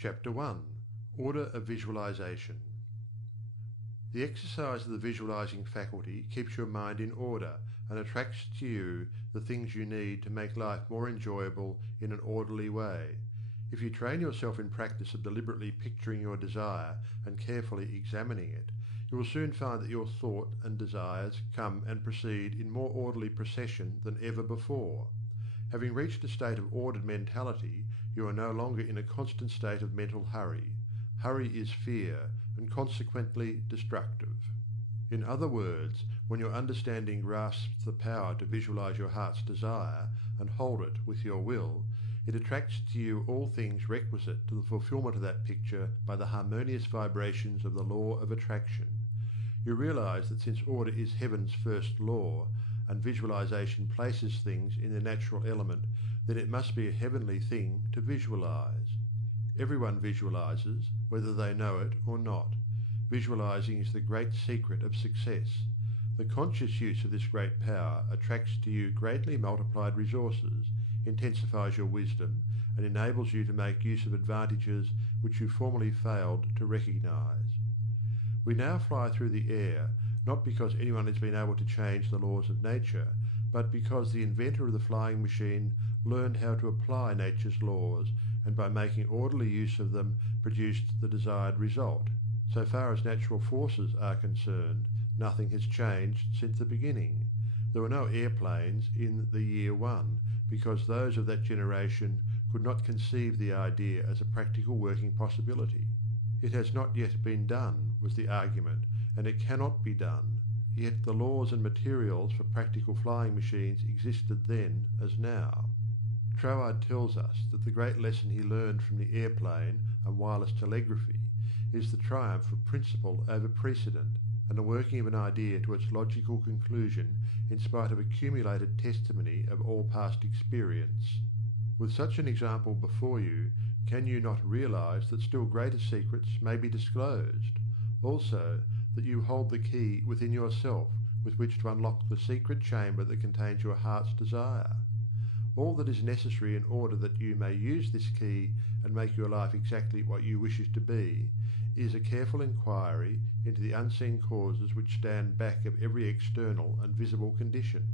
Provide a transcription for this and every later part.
Chapter 1. Order of Visualization. The exercise of the visualizing faculty keeps your mind in order and attracts to you the things you need to make life more enjoyable in an orderly way. If you train yourself in practice of deliberately picturing your desire and carefully examining it, you will soon find that your thought and desires come and proceed in more orderly procession than ever before. Having reached a state of ordered mentality, you are no longer in a constant state of mental hurry. Hurry is fear, and consequently destructive. In other words, when your understanding grasps the power to visualize your heart's desire and hold it with your will, it attracts to you all things requisite to the fulfillment of that picture by the harmonious vibrations of the law of attraction. You realize that since order is heaven's first law, and visualization places things in their natural element, then it must be a heavenly thing to visualize. Everyone visualizes, whether they know it or not. Visualizing is the great secret of success. The conscious use of this great power attracts to you greatly multiplied resources, intensifies your wisdom, and enables you to make use of advantages which you formerly failed to recognize. We now fly through the air, not because anyone has been able to change the laws of nature, but because the inventor of the flying machine learned how to apply nature's laws, and by making orderly use of them produced the desired result. So far as natural forces are concerned, nothing has changed since the beginning. There were no airplanes in the year one, because those of that generation could not conceive the idea as a practical working possibility. It has not yet been done, was the argument, and it cannot be done. Yet the laws and materials for practical flying machines existed then as now. Troward tells us that the great lesson he learned from the airplane and wireless telegraphy is the triumph of principle over precedent, and the working of an idea to its logical conclusion in spite of accumulated testimony of all past experience. With such an example before you, can you not realize that still greater secrets may be disclosed? Also, that you hold the key within yourself with which to unlock the secret chamber that contains your heart's desire. All that is necessary in order that you may use this key and make your life exactly what you wish it to be is a careful inquiry into the unseen causes which stand back of every external and visible condition.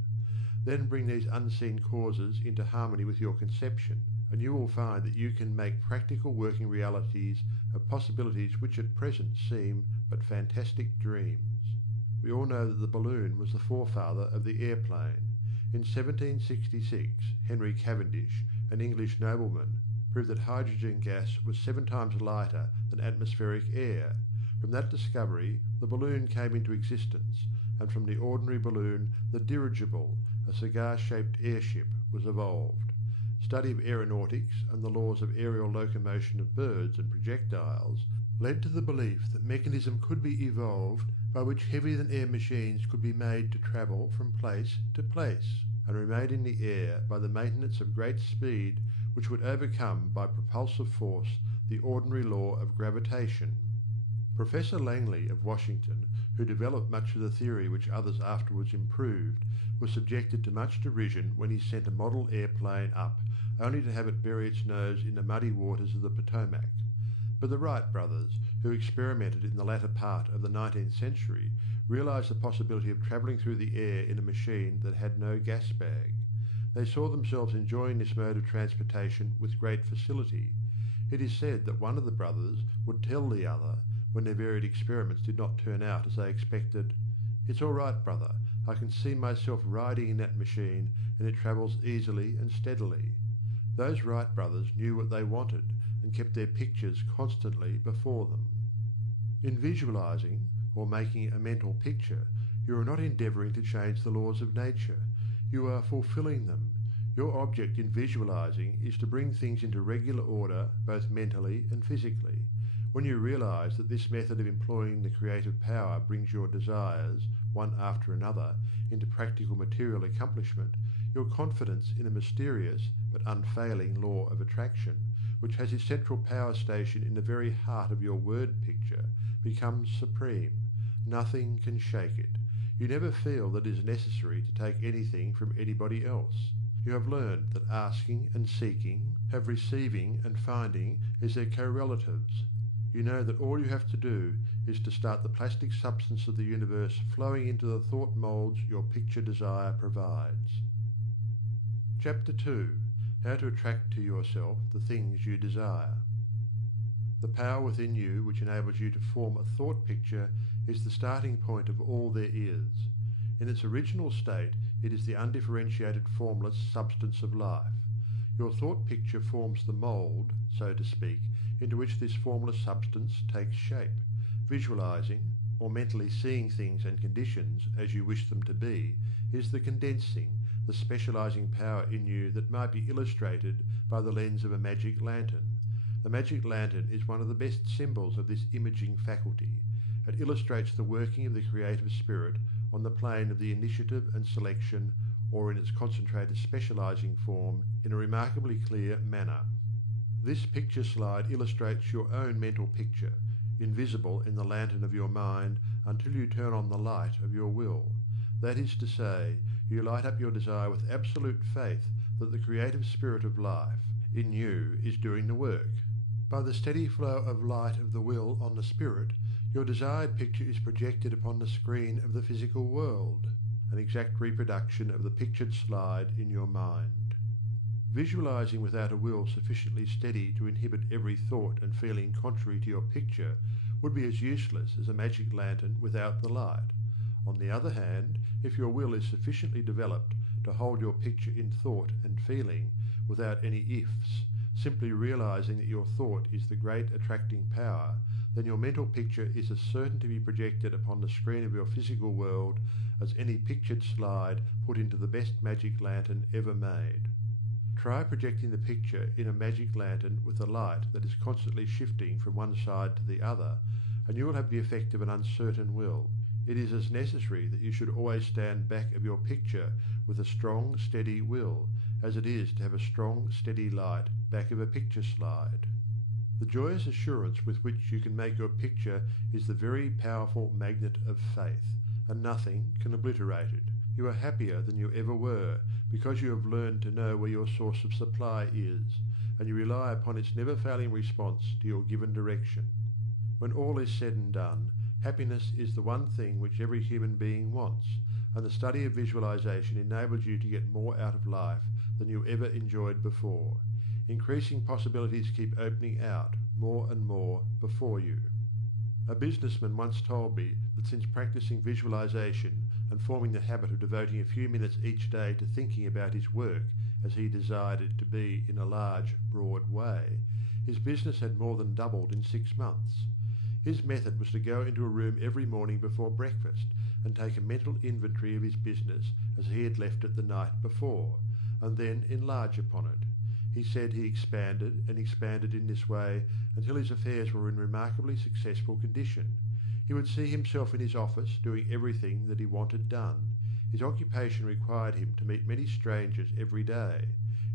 Then bring these unseen causes into harmony with your conception, and you will find that you can make practical working realities of possibilities which at present seem but fantastic dreams. We all know that the balloon was the forefather of the airplane. In 1766, Henry Cavendish, an English nobleman, proved that hydrogen gas was 7 times lighter than atmospheric air. From that discovery, the balloon came into existence, and from the ordinary balloon, the dirigible, a cigar-shaped airship, was evolved. Study of aeronautics and the laws of aerial locomotion of birds and projectiles led to the belief that mechanism could be evolved by which heavier-than-air machines could be made to travel from place to place, and remain in the air by the maintenance of great speed which would overcome by propulsive force the ordinary law of gravitation. Professor Langley of Washington, who developed much of the theory which others afterwards improved, was subjected to much derision when he sent a model airplane up, only to have it bury its nose in the muddy waters of the Potomac. But the Wright brothers, who experimented in the latter part of the 19th century, realized the possibility of traveling through the air in a machine that had no gas bag. They saw themselves enjoying this mode of transportation with great facility. It is said that one of the brothers would tell the other, when their varied experiments did not turn out as they expected, "It's all right, brother, I can see myself riding in that machine, and it travels easily and steadily." Those Wright brothers knew what they wanted, and kept their pictures constantly before them. In visualizing, or making a mental picture, you are not endeavoring to change the laws of nature. You are fulfilling them. Your object in visualizing is to bring things into regular order both mentally and physically. When you realize that this method of employing the creative power brings your desires, one after another, into practical material accomplishment, your confidence in a mysterious but unfailing law of attraction, which has its central power station in the very heart of your word picture, becomes supreme. Nothing can shake it. You never feel that it is necessary to take anything from anybody else. You have learned that asking and seeking have receiving and finding as their co-relatives. You know that all you have to do is to start the plastic substance of the universe flowing into the thought molds your picture desire provides. Chapter 2. How to attract to yourself the things you desire. The power within you which enables you to form a thought picture is the starting point of all there is. In its original state, it is the undifferentiated formless substance of life. Your thought picture forms the mould, so to speak, into which this formless substance takes shape. Visualizing, or mentally seeing things and conditions as you wish them to be, is the condensing, the specializing power in you that might be illustrated by the lens of a magic lantern. The magic lantern is one of the best symbols of this imaging faculty. It illustrates the working of the creative spirit on the plane of the initiative and selection, or in its concentrated specializing form, in a remarkably clear manner. This picture slide illustrates your own mental picture, invisible in the lantern of your mind until you turn on the light of your will. That is to say, you light up your desire with absolute faith that the creative spirit of life in you is doing the work. By the steady flow of light of the will on the spirit, your desired picture is projected upon the screen of the physical world, an exact reproduction of the pictured slide in your mind. Visualizing without a will sufficiently steady to inhibit every thought and feeling contrary to your picture would be as useless as a magic lantern without the light. On the other hand, if your will is sufficiently developed to hold your picture in thought and feeling without any ifs, simply realizing that your thought is the great attracting power, then your mental picture is as certain to be projected upon the screen of your physical world as any pictured slide put into the best magic lantern ever made. Try projecting the picture in a magic lantern with a light that is constantly shifting from one side to the other, and you will have the effect of an uncertain will. It is as necessary that you should always stand back of your picture with a strong, steady will, as it is to have a strong, steady light back of a picture slide. The joyous assurance with which you can make your picture is the very powerful magnet of faith, and nothing can obliterate it. You are happier than you ever were, because you have learned to know where your source of supply is, and you rely upon its never-failing response to your given direction. When all is said and done, happiness is the one thing which every human being wants, and the study of visualization enables you to get more out of life than you ever enjoyed before. Increasing possibilities keep opening out more and more before you. A businessman once told me that since practicing visualization and forming the habit of devoting a few minutes each day to thinking about his work as he desired it to be in a large, broad way, his business had more than doubled in 6 months. His method was to go into a room every morning before breakfast and take a mental inventory of his business as he had left it the night before, and then enlarge upon it. He said he expanded and expanded in this way until his affairs were in remarkably successful condition. He would see himself in his office doing everything that he wanted done. His occupation required him to meet many strangers every day.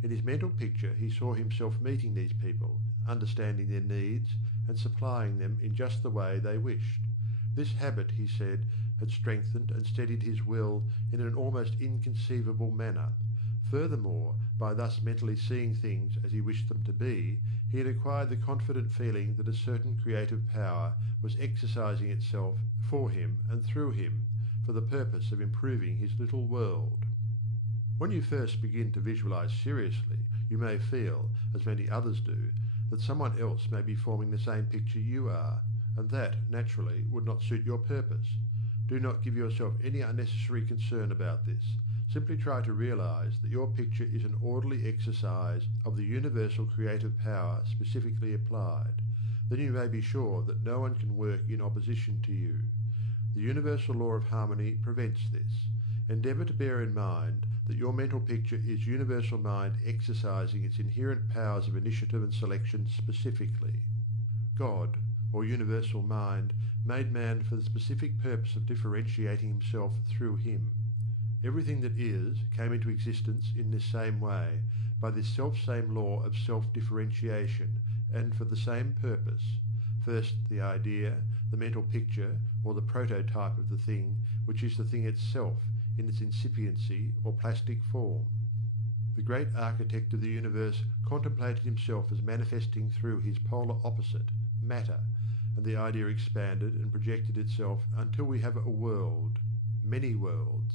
In his mental picture he saw himself meeting these people, understanding their needs and supplying them in just the way they wished. This habit, he said, had strengthened and steadied his will in an almost inconceivable manner. Furthermore, by thus mentally seeing things as he wished them to be, he had acquired the confident feeling that a certain creative power was exercising itself for him and through him for the purpose of improving his little world. When you first begin to visualize seriously, you may feel, as many others do, that someone else may be forming the same picture you are, and that, naturally, would not suit your purpose. Do not give yourself any unnecessary concern about this. Simply try to realize that your picture is an orderly exercise of the universal creative power specifically applied. Then you may be sure that no one can work in opposition to you. The universal law of harmony prevents this. Endeavour to bear in mind that your mental picture is universal mind exercising its inherent powers of initiative and selection specifically. God, or universal mind, made man for the specific purpose of differentiating himself through him. Everything that is came into existence in this same way, by this self-same law of self-differentiation, and for the same purpose. First the idea, the mental picture, or the prototype of the thing, which is the thing itself, in its incipiency or plastic form. the great architect of the universe contemplated himself as manifesting through his polar opposite, matter, and the idea expanded and projected itself until we have a world, many worlds.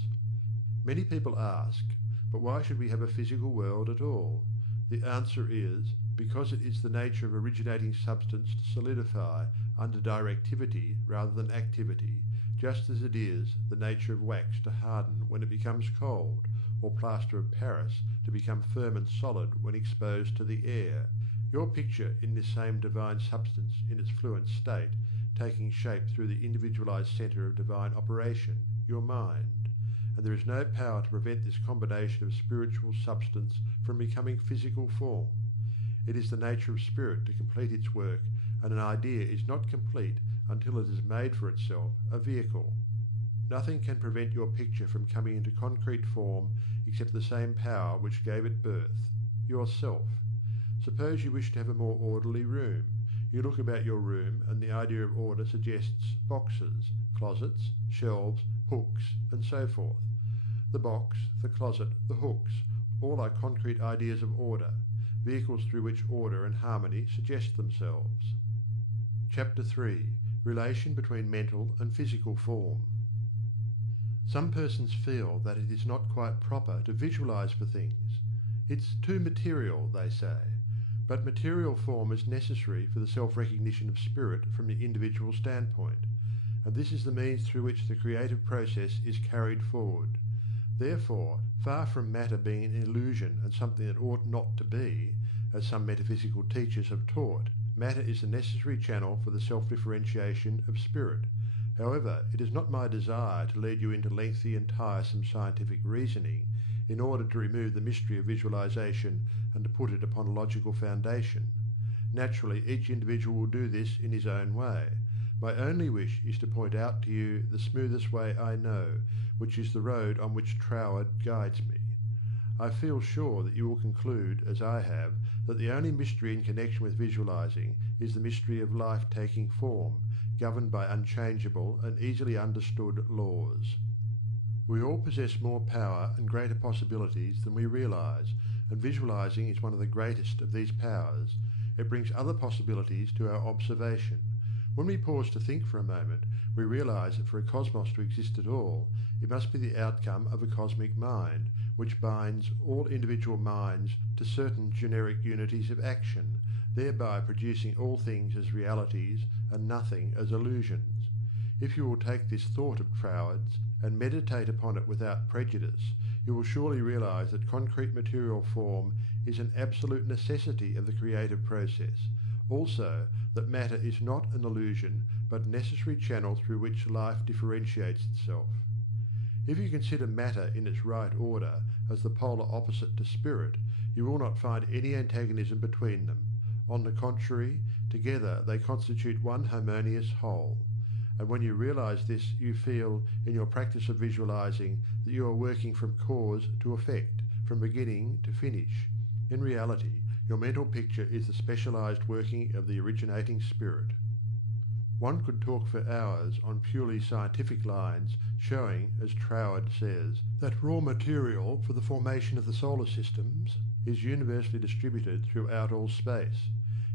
Many people ask, but why should we have a physical world at all? The answer is, because it is the nature of originating substance to solidify under directivity rather than activity, just as it is the nature of wax to harden when it becomes cold, or plaster of Paris to become firm and solid when exposed to the air. Your picture in this same divine substance in its fluent state, taking shape through the individualized centre of divine operation, your mind. And there is no power to prevent this combination of spiritual substance from becoming physical form. It is the nature of spirit to complete its work, and an idea is not complete until it has made for itself a vehicle. Nothing can prevent your picture from coming into concrete form except the same power which gave it birth, yourself. Suppose you wish to have a more orderly room. You look about your room and the idea of order suggests boxes, closets, shelves, hooks, and so forth. The box, the closet, the hooks, all are concrete ideas of order, vehicles through which order and harmony suggest themselves. Chapter 3. Relation between mental and physical form. Some persons feel that it is not quite proper to visualize for things. It's too material, they say. But material form is necessary for the self-recognition of spirit from the individual standpoint, and this is the means through which the creative process is carried forward. Therefore, far from matter being an illusion and something that ought not to be, as some metaphysical teachers have taught, matter is the necessary channel for the self-differentiation of spirit. However, it is not my desire to lead you into lengthy and tiresome scientific reasoning in order to remove the mystery of visualization and to put it upon a logical foundation. Naturally, each individual will do this in his own way. My only wish is to point out to you the smoothest way I know, which is the road on which Troward guides me. I feel sure that you will conclude, as I have, that the only mystery in connection with visualizing is the mystery of life taking form, governed by unchangeable and easily understood laws. We all possess more power and greater possibilities than we realize, and visualizing is one of the greatest of these powers. It brings other possibilities to our observation. When we pause to think for a moment, we realize that for a cosmos to exist at all, it must be the outcome of a cosmic mind, which binds all individual minds to certain generic unities of action, thereby producing all things as realities and nothing as illusions. If you will take this thought of Troward's and meditate upon it without prejudice, you will surely realize that concrete material form is an absolute necessity of the creative process. Also, that matter is not an illusion, but a necessary channel through which life differentiates itself. If you consider matter in its right order as the polar opposite to spirit, you will not find any antagonism between them. On the contrary, together they constitute one harmonious whole. And when you realize this, you feel, in your practice of visualizing, that you are working from cause to effect, from beginning to finish. In reality, your mental picture is the specialized working of the originating spirit. One could talk for hours on purely scientific lines, showing, as Troward says, that raw material for the formation of the solar systems is universally distributed throughout all space.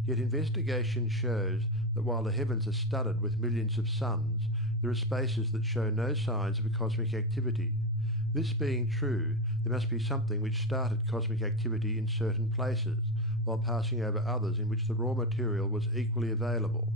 Yet investigation shows that while the heavens are studded with millions of suns, there are spaces that show no signs of a cosmic activity. This being true, there must be something which started cosmic activity in certain places, while passing over others in which the raw material was equally available.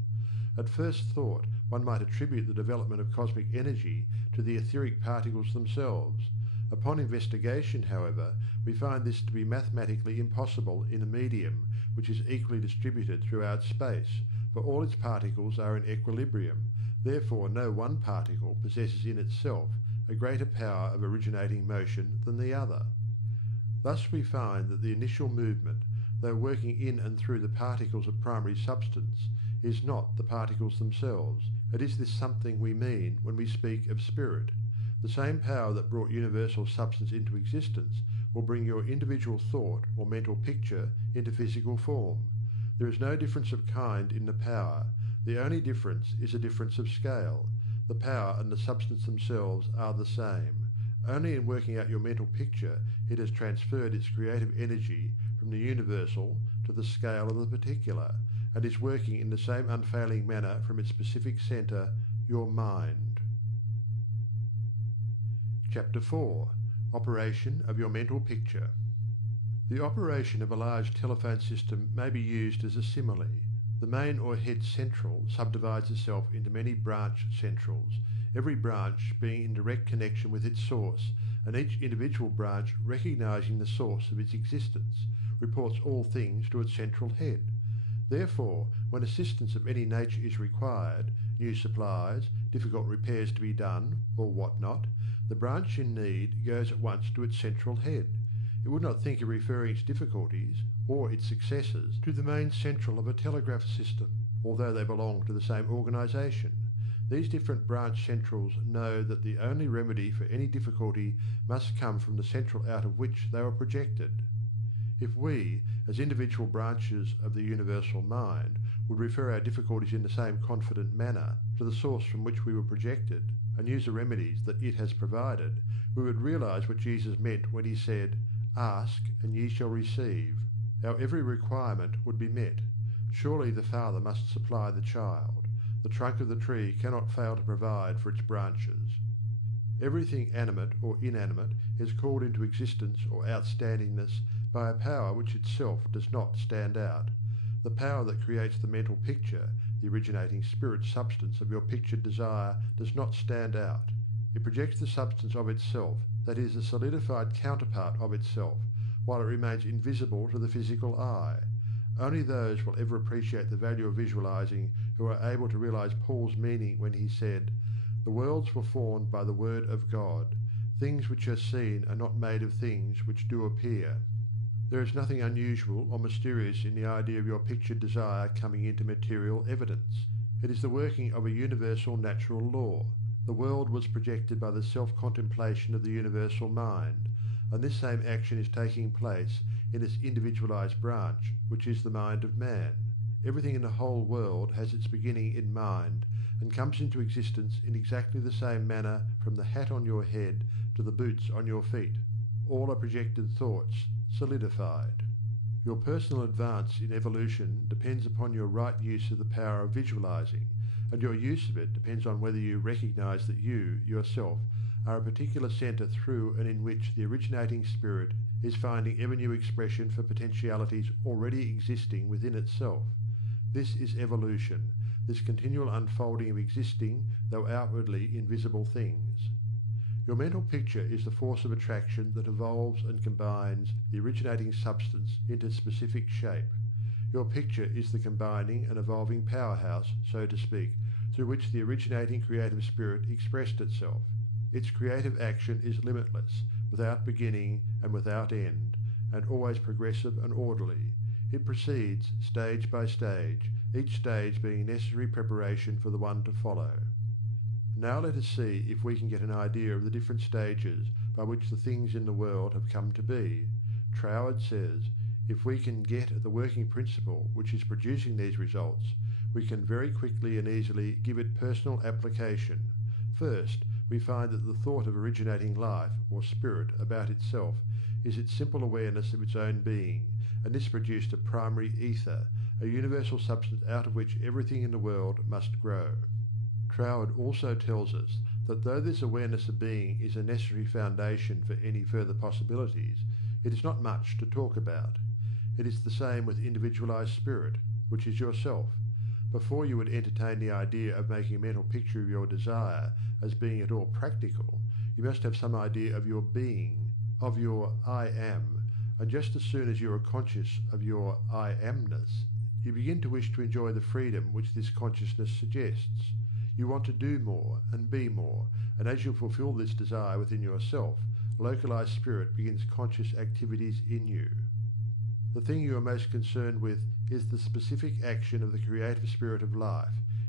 At first thought, one might attribute the development of cosmic energy to the etheric particles themselves. Upon investigation, however, we find this to be mathematically impossible in a medium which is equally distributed throughout space, for all its particles are in equilibrium. Therefore, no one particle possesses in itself a greater power of originating motion than the other. Thus we find that the initial movement, though working in and through the particles of primary substance, is not the particles themselves. It is this something we mean when we speak of spirit. The same power that brought universal substance into existence will bring your individual thought or mental picture into physical form. There is no difference of kind in the power. The only difference is a difference of scale. The power and the substance themselves are the same. Only in working out your mental picture it has transferred its creative energy from the universal to the scale of the particular, and is working in the same unfailing manner from its specific centre, your mind. Chapter 4. Operation of your mental picture. The operation of a large telephone system may be used as a simile. The main or head central subdivides itself into many branch centrals, every branch being in direct connection with its source, and each individual branch recognizing the source of its existence, reports all things to its central head. Therefore, when assistance of any nature is required, new supplies, difficult repairs to be done, or what not, the branch in need goes at once to its central head. It would not think of referring its difficulties, or its successes, to the main central of a telegraph system, although they belong to the same organisation. These different branch centrals know that the only remedy for any difficulty must come from the central out of which they were projected. If we, as individual branches of the universal mind, would refer our difficulties in the same confident manner to the source from which we were projected, and use the remedies that it has provided, we would realise what Jesus meant when he said, "Ask, and ye shall receive." Our every requirement would be met. Surely the Father must supply the child. The trunk of the tree cannot fail to provide for its branches. Everything animate or inanimate is called into existence or outstandingness by a power which itself does not stand out. The power that creates the mental picture, the originating spirit substance of your pictured desire, does not stand out. It projects the substance of itself, that is, a solidified counterpart of itself, while it remains invisible to the physical eye. Only those will ever appreciate the value of visualizing who are able to realize Paul's meaning when he said, "The worlds were formed by the word of God. Things which are seen are not made of things which do appear." There is nothing unusual or mysterious in the idea of your pictured desire coming into material evidence. It is the working of a universal natural law. The world was projected by the self-contemplation of the universal mind, and this same action is taking place in its individualized branch, which is the mind of man. Everything in the whole world has its beginning in mind, and comes into existence in exactly the same manner from the hat on your head to the boots on your feet. All are projected thoughts, solidified. Your personal advance in evolution depends upon your right use of the power of visualizing, and your use of it depends on whether you recognize that you, yourself, are a particular centre through and in which the originating spirit is finding ever new expression for potentialities already existing within itself. This is evolution, this continual unfolding of existing, though outwardly invisible things. Your mental picture is the force of attraction that evolves and combines the originating substance into specific shape. Your picture is the combining and evolving powerhouse, so to speak, through which the originating creative spirit expressed itself. Its creative action is limitless, without beginning and without end, and always progressive and orderly. It proceeds stage by stage, each stage being necessary preparation for the one to follow. Now let us see if we can get an idea of the different stages by which the things in the world have come to be. Troward says, if we can get at the working principle which is producing these results, we can very quickly and easily give it personal application. First, we find that the thought of originating life, or spirit, about itself is its simple awareness of its own being, and this produced a primary ether, a universal substance out of which everything in the world must grow. Troward also tells us that though this awareness of being is a necessary foundation for any further possibilities, it is not much to talk about. It is the same with individualized spirit, which is yourself. Before you would entertain the idea of making a mental picture of your desire as being at all practical, you must have some idea of your being, of your I am, and just as soon as you are conscious of your I amness, you begin to wish to enjoy the freedom which this consciousness suggests. You want to do more and be more, and as you fulfill this desire within yourself, localized spirit begins conscious activities in you. The thing you are most concerned with is the specific action of the creative spirit of life,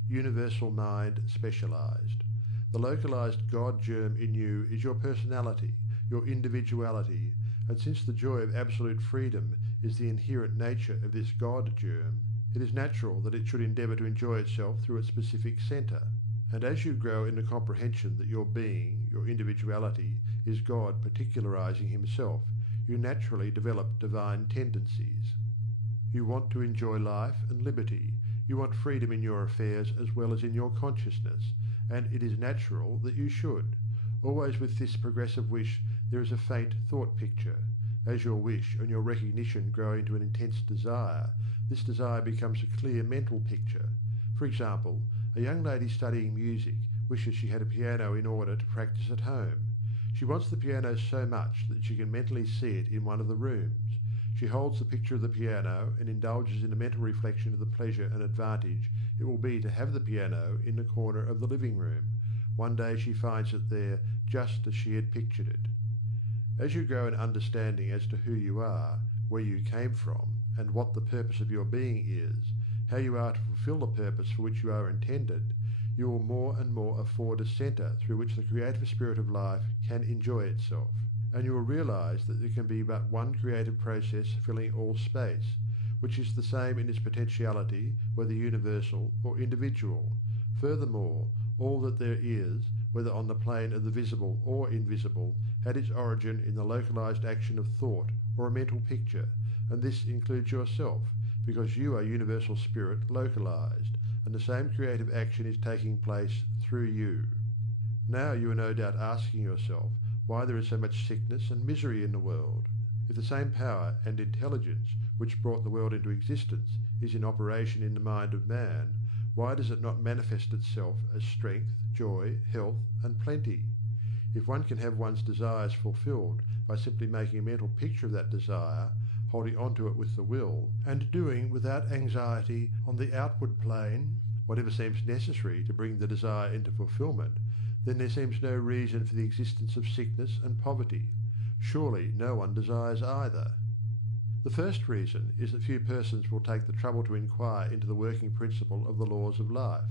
universal mind specialized. The localized God germ in you is your personality, your individuality, and since the joy of absolute freedom is the inherent nature of this God germ, it is natural that it should endeavour to enjoy itself through its specific centre. And as you grow in the comprehension that your being, your individuality, is God particularizing himself, you naturally develop divine tendencies. You want to enjoy life and liberty. You want freedom in your affairs as well as in your consciousness, and it is natural that you should. Always with this progressive wish there is a faint thought picture. As your wish and your recognition grow into an intense desire, this desire becomes a clear mental picture. For example, a young lady studying music wishes she had a piano in order to practice at home. She wants the piano so much that she can mentally see it in one of the rooms. She holds the picture of the piano and indulges in a mental reflection of the pleasure and advantage it will be to have the piano in the corner of the living room. One day she finds it there just as she had pictured it. As you grow in understanding as to who you are, where you came from, and what the purpose of your being is, how you are to fulfill the purpose for which you are intended, you will more and more afford a centre through which the creative spirit of life can enjoy itself. And you will realize that there can be but one creative process filling all space, which is the same in its potentiality, whether universal or individual. Furthermore, all that there is, whether on the plane of the visible or invisible, had its origin in the localized action of thought or a mental picture, and this includes yourself, because you are universal spirit localized, and the same creative action is taking place through you. Now you are no doubt asking yourself why there is so much sickness and misery in the world. If the same power and intelligence which brought the world into existence is in operation in the mind of man, why does it not manifest itself as strength, joy, health, and plenty? If one can have one's desires fulfilled by simply making a mental picture of that desire, holding on to it with the will, and doing without anxiety on the outward plane whatever seems necessary to bring the desire into fulfillment, then there seems no reason for the existence of sickness and poverty. Surely no one desires either. The first reason is that few persons will take the trouble to inquire into the working principle of the laws of life.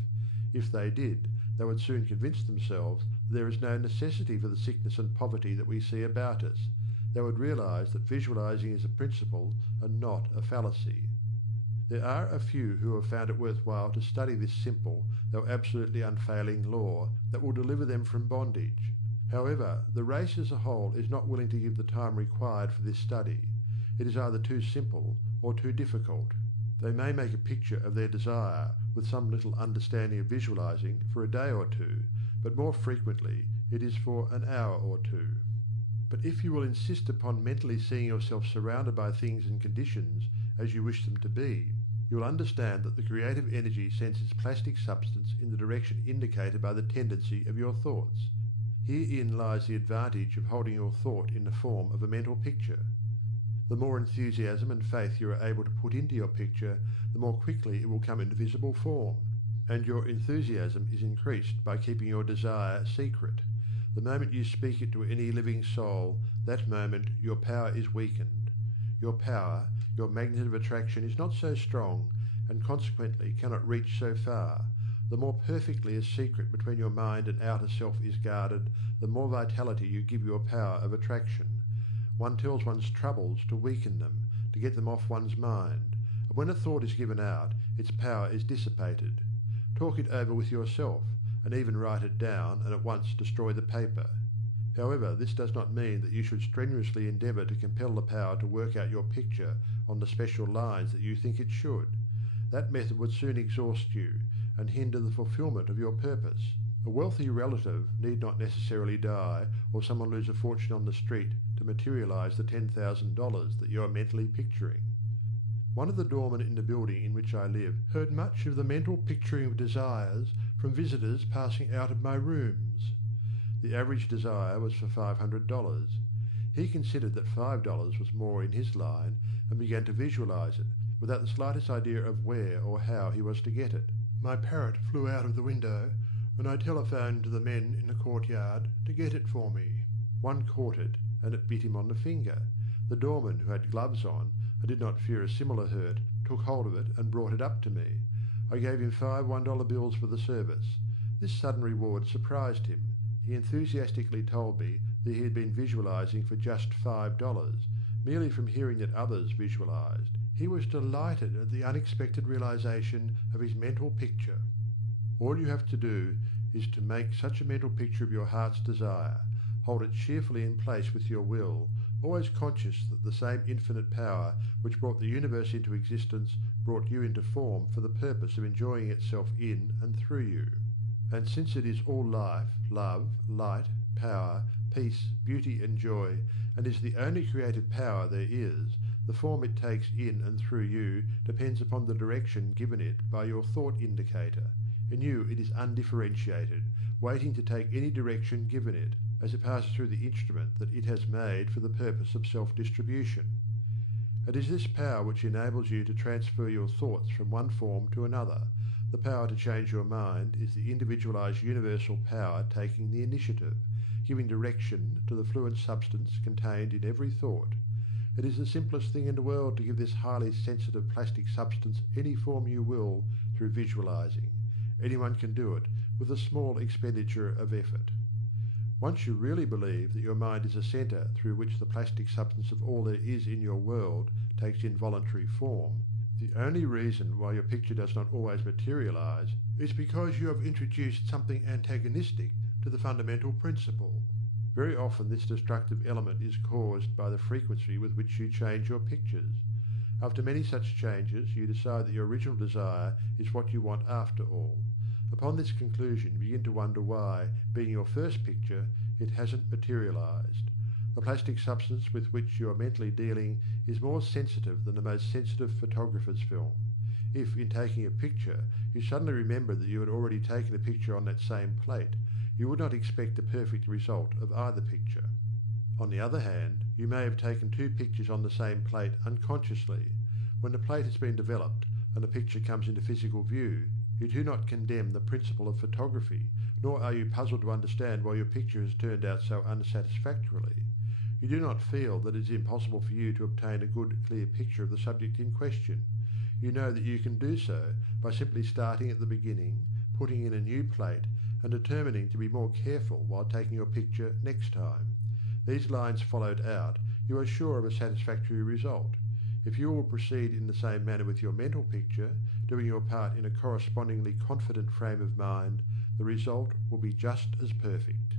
If they did, they would soon convince themselves that there is no necessity for the sickness and poverty that we see about us. They would realize that visualizing is a principle and not a fallacy. There are a few who have found it worthwhile to study this simple, though absolutely unfailing law that will deliver them from bondage. However, the race as a whole is not willing to give the time required for this study. It is either too simple or too difficult. They may make a picture of their desire with some little understanding of visualizing for a day or two, but more frequently it is for an hour or two. But if you will insist upon mentally seeing yourself surrounded by things and conditions as you wish them to be, you will understand that the creative energy sends its plastic substance in the direction indicated by the tendency of your thoughts. Herein lies the advantage of holding your thought in the form of a mental picture. The more enthusiasm and faith you are able to put into your picture, the more quickly it will come into visible form, and your enthusiasm is increased by keeping your desire secret. The moment you speak it to any living soul, that moment your power is weakened. Your power, your magnet of attraction is not so strong, and consequently cannot reach so far. The more perfectly a secret between your mind and outer self is guarded, the more vitality you give your power of attraction. One tells one's troubles to weaken them, to get them off one's mind. And when a thought is given out, its power is dissipated. Talk it over with yourself, and even write it down and at once destroy the paper. However, this does not mean that you should strenuously endeavour to compel the power to work out your picture on the special lines that you think it should. That method would soon exhaust you and hinder the fulfilment of your purpose. A wealthy relative need not necessarily die or someone lose a fortune on the street to materialize the $10,000 that you are mentally picturing. One of the doormen in the building in which I live heard much of the mental picturing of desires from visitors passing out of my rooms. The average desire was for $500. He considered that $5 was more in his line and began to visualize it, without the slightest idea of where or how he was to get it. My parrot flew out of the window, and I telephoned to the men in the courtyard to get it for me. One caught it, and it bit him on the finger. The doorman, who had gloves on and did not fear a similar hurt, took hold of it and brought it up to me. I gave him 5 $1 bills for the service. This sudden reward surprised him. He enthusiastically told me that he had been visualizing for just $5, merely from hearing that others visualized. He was delighted at the unexpected realization of his mental picture. All you have to do is to make such a mental picture of your heart's desire, hold it cheerfully in place with your will, always conscious that the same infinite power which brought the universe into existence brought you into form for the purpose of enjoying itself in and through you. And since it is all life, love, light, power, peace, beauty and joy, and is the only creative power there is, the form it takes in and through you depends upon the direction given it by your thought indicator. In you it is undifferentiated, waiting to take any direction given it, as it passes through the instrument that it has made for the purpose of self-distribution. It is this power which enables you to transfer your thoughts from one form to another. The power to change your mind is the individualized universal power taking the initiative, giving direction to the fluent substance contained in every thought. It is the simplest thing in the world to give this highly sensitive plastic substance any form you will through visualizing. Anyone can do it with a small expenditure of effort. Once you really believe that your mind is a centre through which the plastic substance of all there is in your world takes involuntary form, the only reason why your picture does not always materialize is because you have introduced something antagonistic to the fundamental principle. Very often this destructive element is caused by the frequency with which you change your pictures. After many such changes, you decide that your original desire is what you want after all. Upon this conclusion, you begin to wonder why, being your first picture, it hasn't materialized. The plastic substance with which you are mentally dealing is more sensitive than the most sensitive photographer's film. If, in taking a picture, you suddenly remember that you had already taken a picture on that same plate, you would not expect a perfect result of either picture. On the other hand, you may have taken two pictures on the same plate unconsciously. When the plate has been developed and the picture comes into physical view, you do not condemn the principle of photography, nor are you puzzled to understand why your picture has turned out so unsatisfactorily. You do not feel that it is impossible for you to obtain a good, clear picture of the subject in question. You know that you can do so by simply starting at the beginning, putting in a new plate, and determining to be more careful while taking your picture next time. These lines followed out, you are sure of a satisfactory result. If you will proceed in the same manner with your mental picture, doing your part in a correspondingly confident frame of mind, the result will be just as perfect.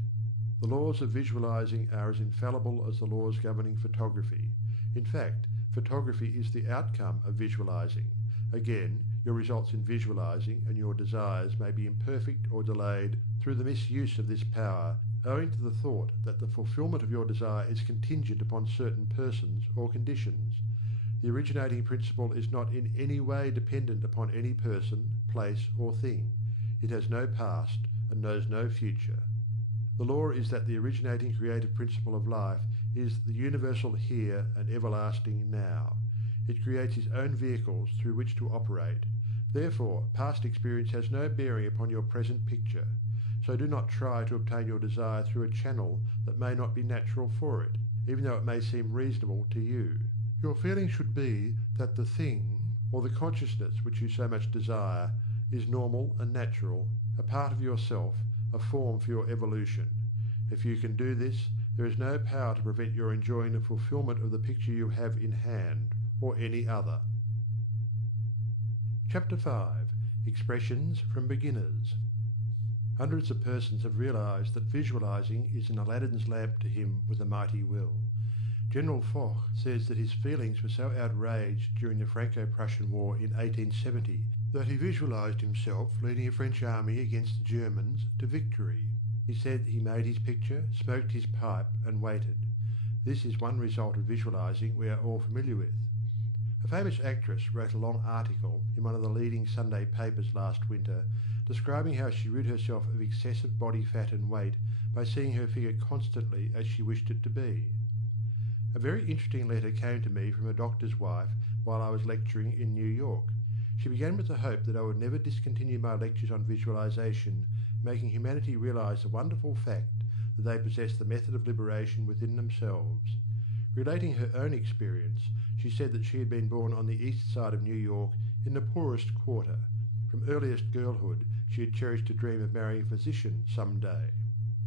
The laws of visualizing are as infallible as the laws governing photography. In fact, photography is the outcome of visualizing. Again, your results in visualizing and your desires may be imperfect or delayed through the misuse of this power, owing to the thought that the fulfillment of your desire is contingent upon certain persons or conditions. The originating principle is not in any way dependent upon any person, place, or thing. It has no past and knows no future. The law is that the originating creative principle of life is the universal here and everlasting now. It creates its own vehicles through which to operate. Therefore, past experience has no bearing upon your present picture. So do not try to obtain your desire through a channel that may not be natural for it, even though it may seem reasonable to you. Your feeling should be that the thing, or the consciousness which you so much desire, is normal and natural, a part of yourself, a form for your evolution. If you can do this, there is no power to prevent your enjoying the fulfillment of the picture you have in hand, or any other. Chapter 5. Expressions from Beginners. Hundreds of persons have realized that visualizing is an Aladdin's lamp to him with a mighty will. General Foch says that his feelings were so outraged during the Franco-Prussian War in 1870 that he visualized himself leading a French army against the Germans to victory. He said he made his picture, smoked his pipe and waited. This is one result of visualizing we are all familiar with. A famous actress wrote a long article in one of the leading Sunday papers last winter describing how she rid herself of excessive body fat and weight by seeing her figure constantly as she wished it to be. A very interesting letter came to me from a doctor's wife while I was lecturing in New York. She began with the hope that I would never discontinue my lectures on visualization, making humanity realize the wonderful fact that they possess the method of liberation within themselves. Relating her own experience, she said that she had been born on the east side of New York in the poorest quarter. From earliest girlhood, she had cherished a dream of marrying a physician some day.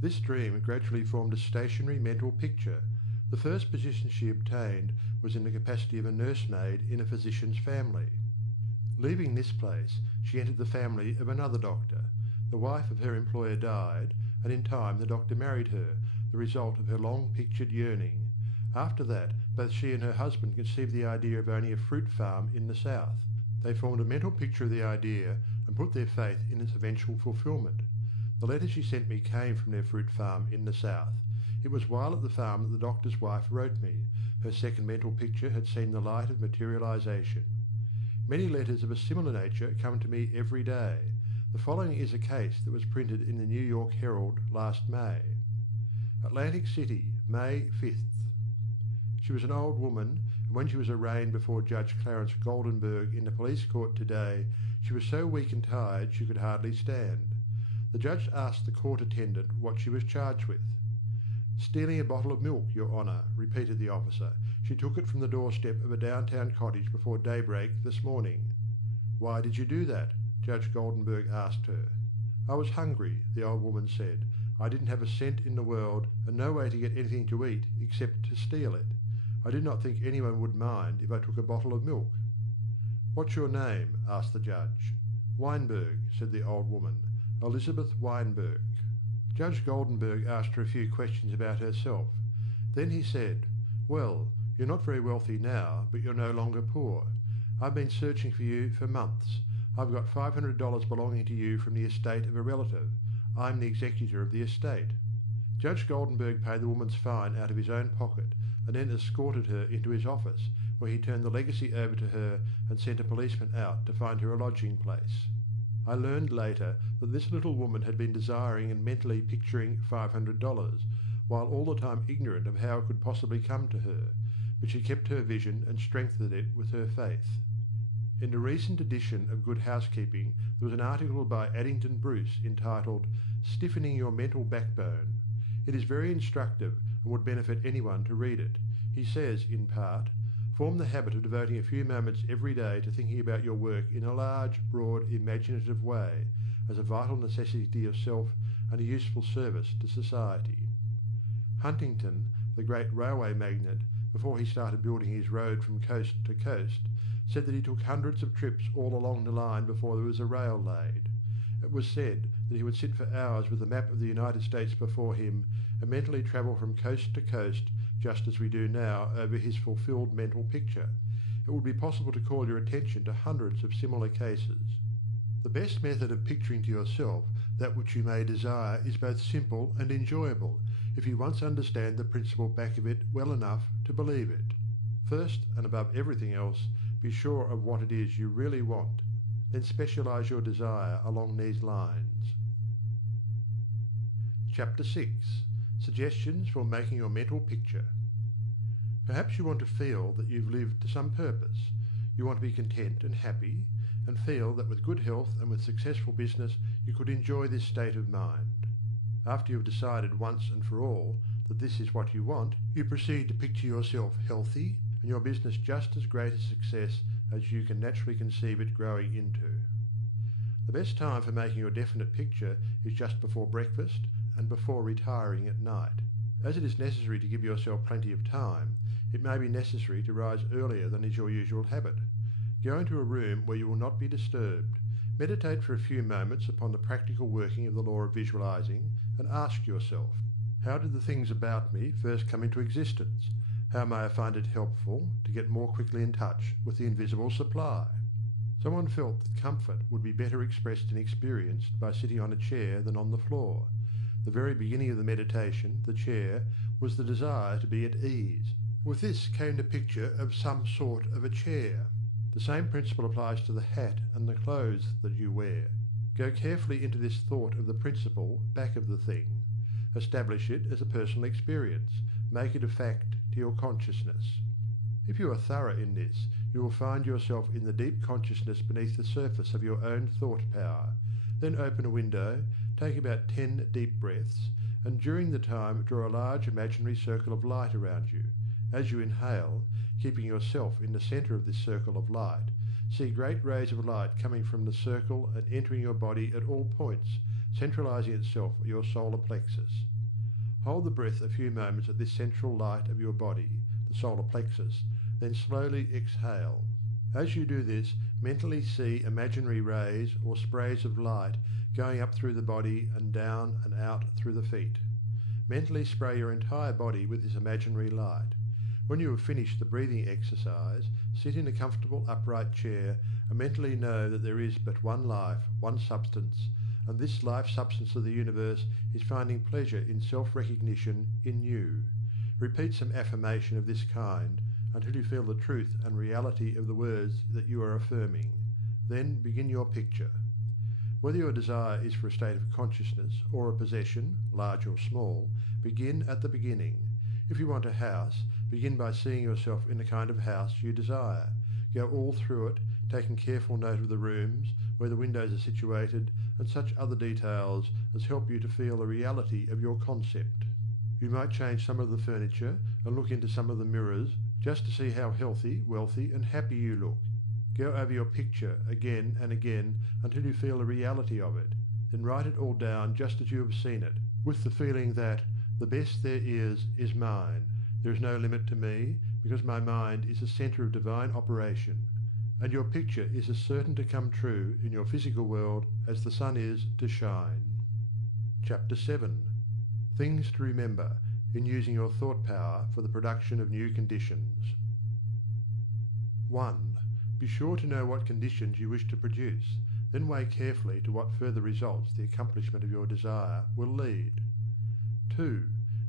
This dream gradually formed a stationary mental picture. The first position she obtained was in the capacity of a nursemaid in a physician's family. Leaving this place, she entered the family of another doctor. The wife of her employer died, and in time the doctor married her, the result of her long-pictured yearning. After that, both she and her husband conceived the idea of owning a fruit farm in the south. They formed a mental picture of the idea and put their faith in its eventual fulfilment. The letter she sent me came from their fruit farm in the south. It was while at the farm that the doctor's wife wrote me. Her second mental picture had seen the light of materialization. Many letters of a similar nature come to me every day. The following is a case that was printed in the New York Herald last May. Atlantic City, May 5th. She was an old woman, and when she was arraigned before Judge Clarence Goldenberg in the police court today, she was so weak and tired she could hardly stand. The judge asked the court attendant what she was charged with. "Stealing a bottle of milk, Your Honour," repeated the officer. "She took it from the doorstep of a downtown cottage before daybreak this morning." "Why did you do that?" Judge Goldenberg asked her. "I was hungry," the old woman said. "I didn't have a cent in the world and no way to get anything to eat except to steal it. I did not think anyone would mind if I took a bottle of milk." "What's your name?" asked the judge. "Weinberg," said the old woman. "Elizabeth Weinberg." Judge Goldenberg asked her a few questions about herself. Then he said, "Well, you're not very wealthy now, but you're no longer poor. I've been searching for you for months. I've got $500 belonging to you from the estate of a relative. I'm the executor of the estate." Judge Goldenberg paid the woman's fine out of his own pocket and then escorted her into his office, where he turned the legacy over to her and sent a policeman out to find her a lodging place. I learned later that this little woman had been desiring and mentally picturing $500, while all the time ignorant of how it could possibly come to her, but she kept her vision and strengthened it with her faith. In a recent edition of Good Housekeeping there was an article by Addington Bruce entitled "Stiffening Your Mental Backbone." It is very instructive and would benefit anyone to read it. He says, in part, "Form the habit of devoting a few moments every day to thinking about your work in a large, broad, imaginative way, as a vital necessity to yourself and a useful service to society." Huntington, the great railway magnate, before he started building his road from coast to coast, said that he took hundreds of trips all along the line before there was a rail laid. It was said that he would sit for hours with a map of the United States before him and mentally travel from coast to coast, just as we do now over his fulfilled mental picture. It would be possible to call your attention to hundreds of similar cases. The best method of picturing to yourself that which you may desire is both simple and enjoyable, if you once understand the principle back of it well enough to believe it. First, and above everything else, be sure of what it is you really want. Then specialize your desire along these lines. Chapter 6. Suggestions for making your mental picture. Perhaps you want to feel that you've lived to some purpose. You want to be content and happy, and feel that with good health and with successful business you could enjoy this state of mind. After you've decided once and for all that this is what you want, you proceed to picture yourself healthy and your business just as great a success as you can naturally conceive it growing into. The best time for making your definite picture is just before breakfast and before retiring at night. As it is necessary to give yourself plenty of time, it may be necessary to rise earlier than is your usual habit. Go into a room where you will not be disturbed. Meditate for a few moments upon the practical working of the law of visualizing and ask yourself, how did the things about me first come into existence? How may I find it helpful to get more quickly in touch with the invisible supply? Someone felt that comfort would be better expressed and experienced by sitting on a chair than on the floor. The very beginning of the meditation, the chair, was the desire to be at ease. With this came the picture of some sort of a chair. The same principle applies to the hat and the clothes that you wear. Go carefully into this thought of the principle back of the thing. Establish it as a personal experience. Make it a fact to your consciousness. If you are thorough in this, you will find yourself in the deep consciousness beneath the surface of your own thought power. Then open a window, take about 10 deep breaths, and during the time draw a large imaginary circle of light around you. As you inhale, keeping yourself in the center of this circle of light, see great rays of light coming from the circle and entering your body at all points, centralizing itself at your solar plexus. Hold the breath a few moments at this central light of your body, the solar plexus, then slowly exhale. As you do this, mentally see imaginary rays or sprays of light going up through the body and down and out through the feet. Mentally spray your entire body with this imaginary light. When you have finished the breathing exercise, sit in a comfortable upright chair and mentally know that there is but one life, one substance, and this life substance of the universe is finding pleasure in self-recognition in you. Repeat some affirmation of this kind until you feel the truth and reality of the words that you are affirming. Then begin your picture. Whether your desire is for a state of consciousness or a possession, large or small, begin at the beginning. If you want a house, begin by seeing yourself in the kind of house you desire. Go all through it, taking careful note of the rooms, where the windows are situated, and such other details as help you to feel the reality of your concept. You might change some of the furniture and look into some of the mirrors just to see how healthy, wealthy, and happy you look. Go over your picture again and again until you feel the reality of it. Then write it all down just as you have seen it, with the feeling that the best there is mine. There is no limit to me, because my mind is the centre of divine operation, and your picture is as certain to come true in your physical world as the sun is to shine. Chapter 7. Things to remember in using your thought power for the production of new conditions. 1. Be sure to know what conditions you wish to produce, then weigh carefully to what further results the accomplishment of your desire will lead. 2.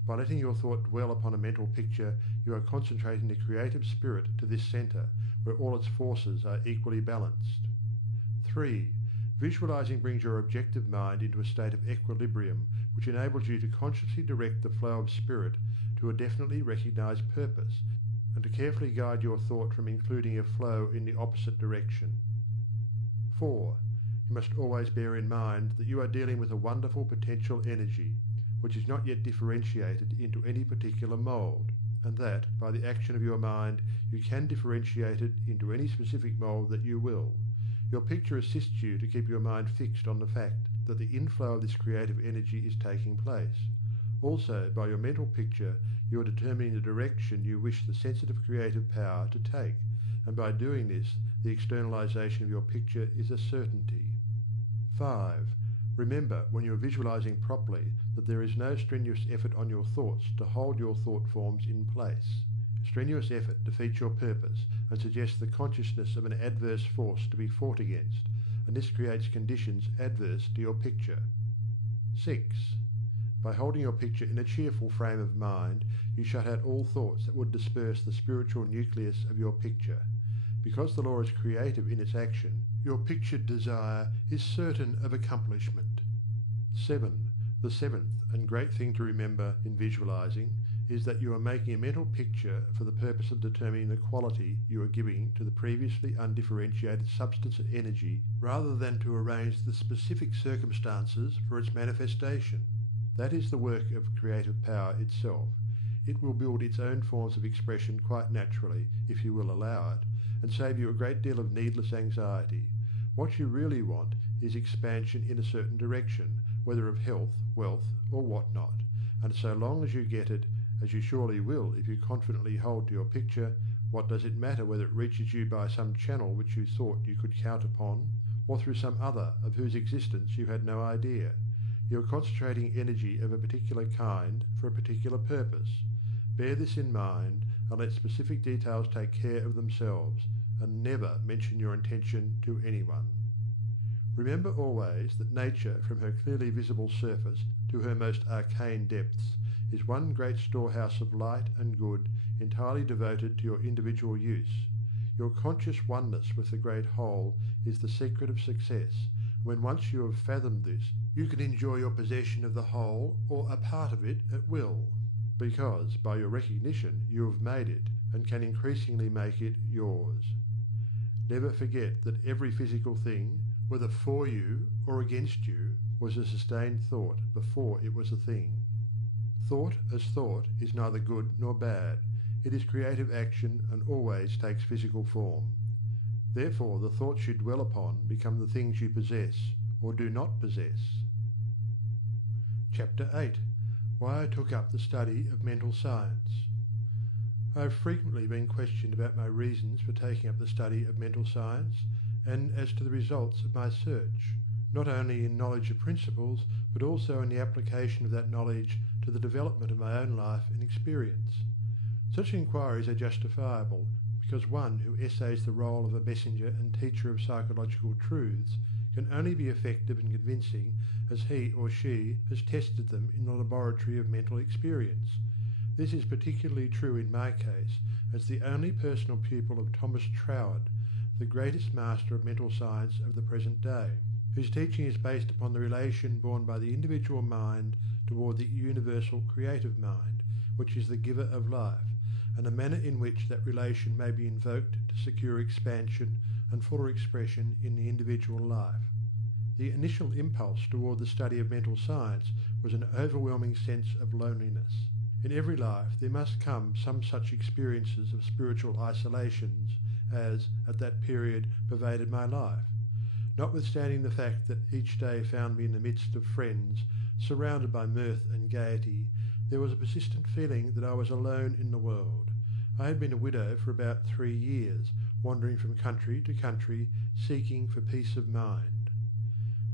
By letting your thought dwell upon a mental picture, you are concentrating the creative spirit to this centre, where all its forces are equally balanced. 3. Visualizing brings your objective mind into a state of equilibrium, which enables you to consciously direct the flow of spirit to a definitely recognized purpose, and to carefully guide your thought from including a flow in the opposite direction. 4. You must always bear in mind that you are dealing with a wonderful potential energy, which is not yet differentiated into any particular mould, and that, by the action of your mind, you can differentiate it into any specific mould that you will. Your picture assists you to keep your mind fixed on the fact that the inflow of this creative energy is taking place. Also, by your mental picture, you are determining the direction you wish the sensitive creative power to take, and by doing this, the externalization of your picture is a certainty. 5. Remember, when you are visualizing properly, that there is no strenuous effort on your thoughts to hold your thought forms in place. Strenuous effort defeats your purpose and suggests the consciousness of an adverse force to be fought against, and this creates conditions adverse to your picture. 6. By holding your picture in a cheerful frame of mind, you shut out all thoughts that would disperse the spiritual nucleus of your picture. Because the law is creative in its action, your pictured desire is certain of accomplishment. 7. The seventh and great thing to remember in visualizing is that you are making a mental picture for the purpose of determining the quality you are giving to the previously undifferentiated substance and energy, rather than to arrange the specific circumstances for its manifestation. That is the work of creative power itself. It will build its own forms of expression quite naturally, if you will allow it, and save you a great deal of needless anxiety. What you really want is expansion in a certain direction, whether of health, wealth, or whatnot, and so long as you get it, as you surely will if you confidently hold to your picture, what does it matter whether it reaches you by some channel which you thought you could count upon, or through some other of whose existence you had no idea? You are concentrating energy of a particular kind for a particular purpose. Bear this in mind, and let specific details take care of themselves, and never mention your intention to anyone. Remember always that nature, from her clearly visible surface to her most arcane depths, is one great storehouse of light and good, entirely devoted to your individual use. Your conscious oneness with the great whole is the secret of success. When once you have fathomed this, you can enjoy your possession of the whole or a part of it at will, because by your recognition you have made it and can increasingly make it yours. Never forget that every physical thing, whether for you or against you, was a sustained thought before it was a thing. Thought as thought is neither good nor bad. It is creative action and always takes physical form. Therefore the thoughts you dwell upon become the things you possess or do not possess. Chapter 8. Why I took up the study of mental science. I have frequently been questioned about my reasons for taking up the study of mental science, and as to the results of my search. not only in knowledge of principles, but also in the application of that knowledge to the development of my own life and experience. Such inquiries are justifiable because one who essays the role of a messenger and teacher of psychological truths can only be effective and convincing as he or she has tested them in the laboratory of mental experience. This is particularly true in my case, as the only personal pupil of Thomas Troward, the greatest master of mental science of the present day, whose teaching is based upon the relation borne by the individual mind toward the universal creative mind, which is the giver of life, and the manner in which that relation may be invoked to secure expansion and fuller expression in the individual life. The initial impulse toward the study of mental science was an overwhelming sense of loneliness. In every life there must come some such experiences of spiritual isolations as, at that period, pervaded my life. Notwithstanding the fact that each day found me in the midst of friends, surrounded by mirth and gaiety, there was a persistent feeling that I was alone in the world. I had been a widow for about 3 years, wandering from country to country, seeking for peace of mind.